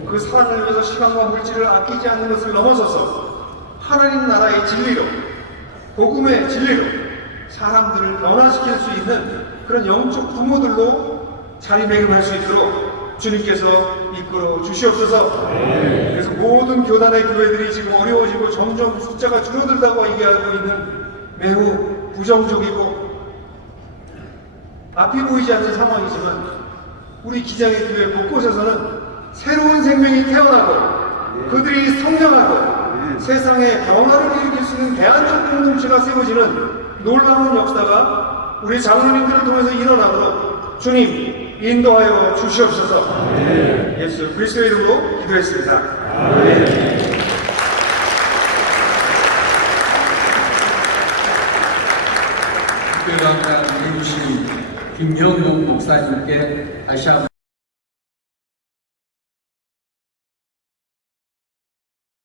그 사랑을 위해서 시간과 물질을 아끼지 않는 것을 넘어서서 하나님 나라의 진리로, 복음의 진리로 사람들을 변화시킬 수 있는 그런 영적 부모들로 자리매김할 수 있도록 주님께서 이끌어 주시옵소서. 그래서 모든 교단의 교회들이 지금 어려워지고 점점 숫자가 줄어들다고 얘기하고 있는 매우 부정적이고 앞이 보이지 않는 상황이지만, 우리 기장의 교회 곳곳에서는 새로운 생명이 태어나고 그들이 성장하고 세상에 변화를 일으킬 수 있는 대안적 공동체가 세워지는 놀라운 역사가 우리 장로님들을 통해서 일어나도록 주님 인도하여 주시옵소서. 예수 그리스도의 이름으로 기도했습니다. 특별한 해주신 김형용 목사님께 다시 한번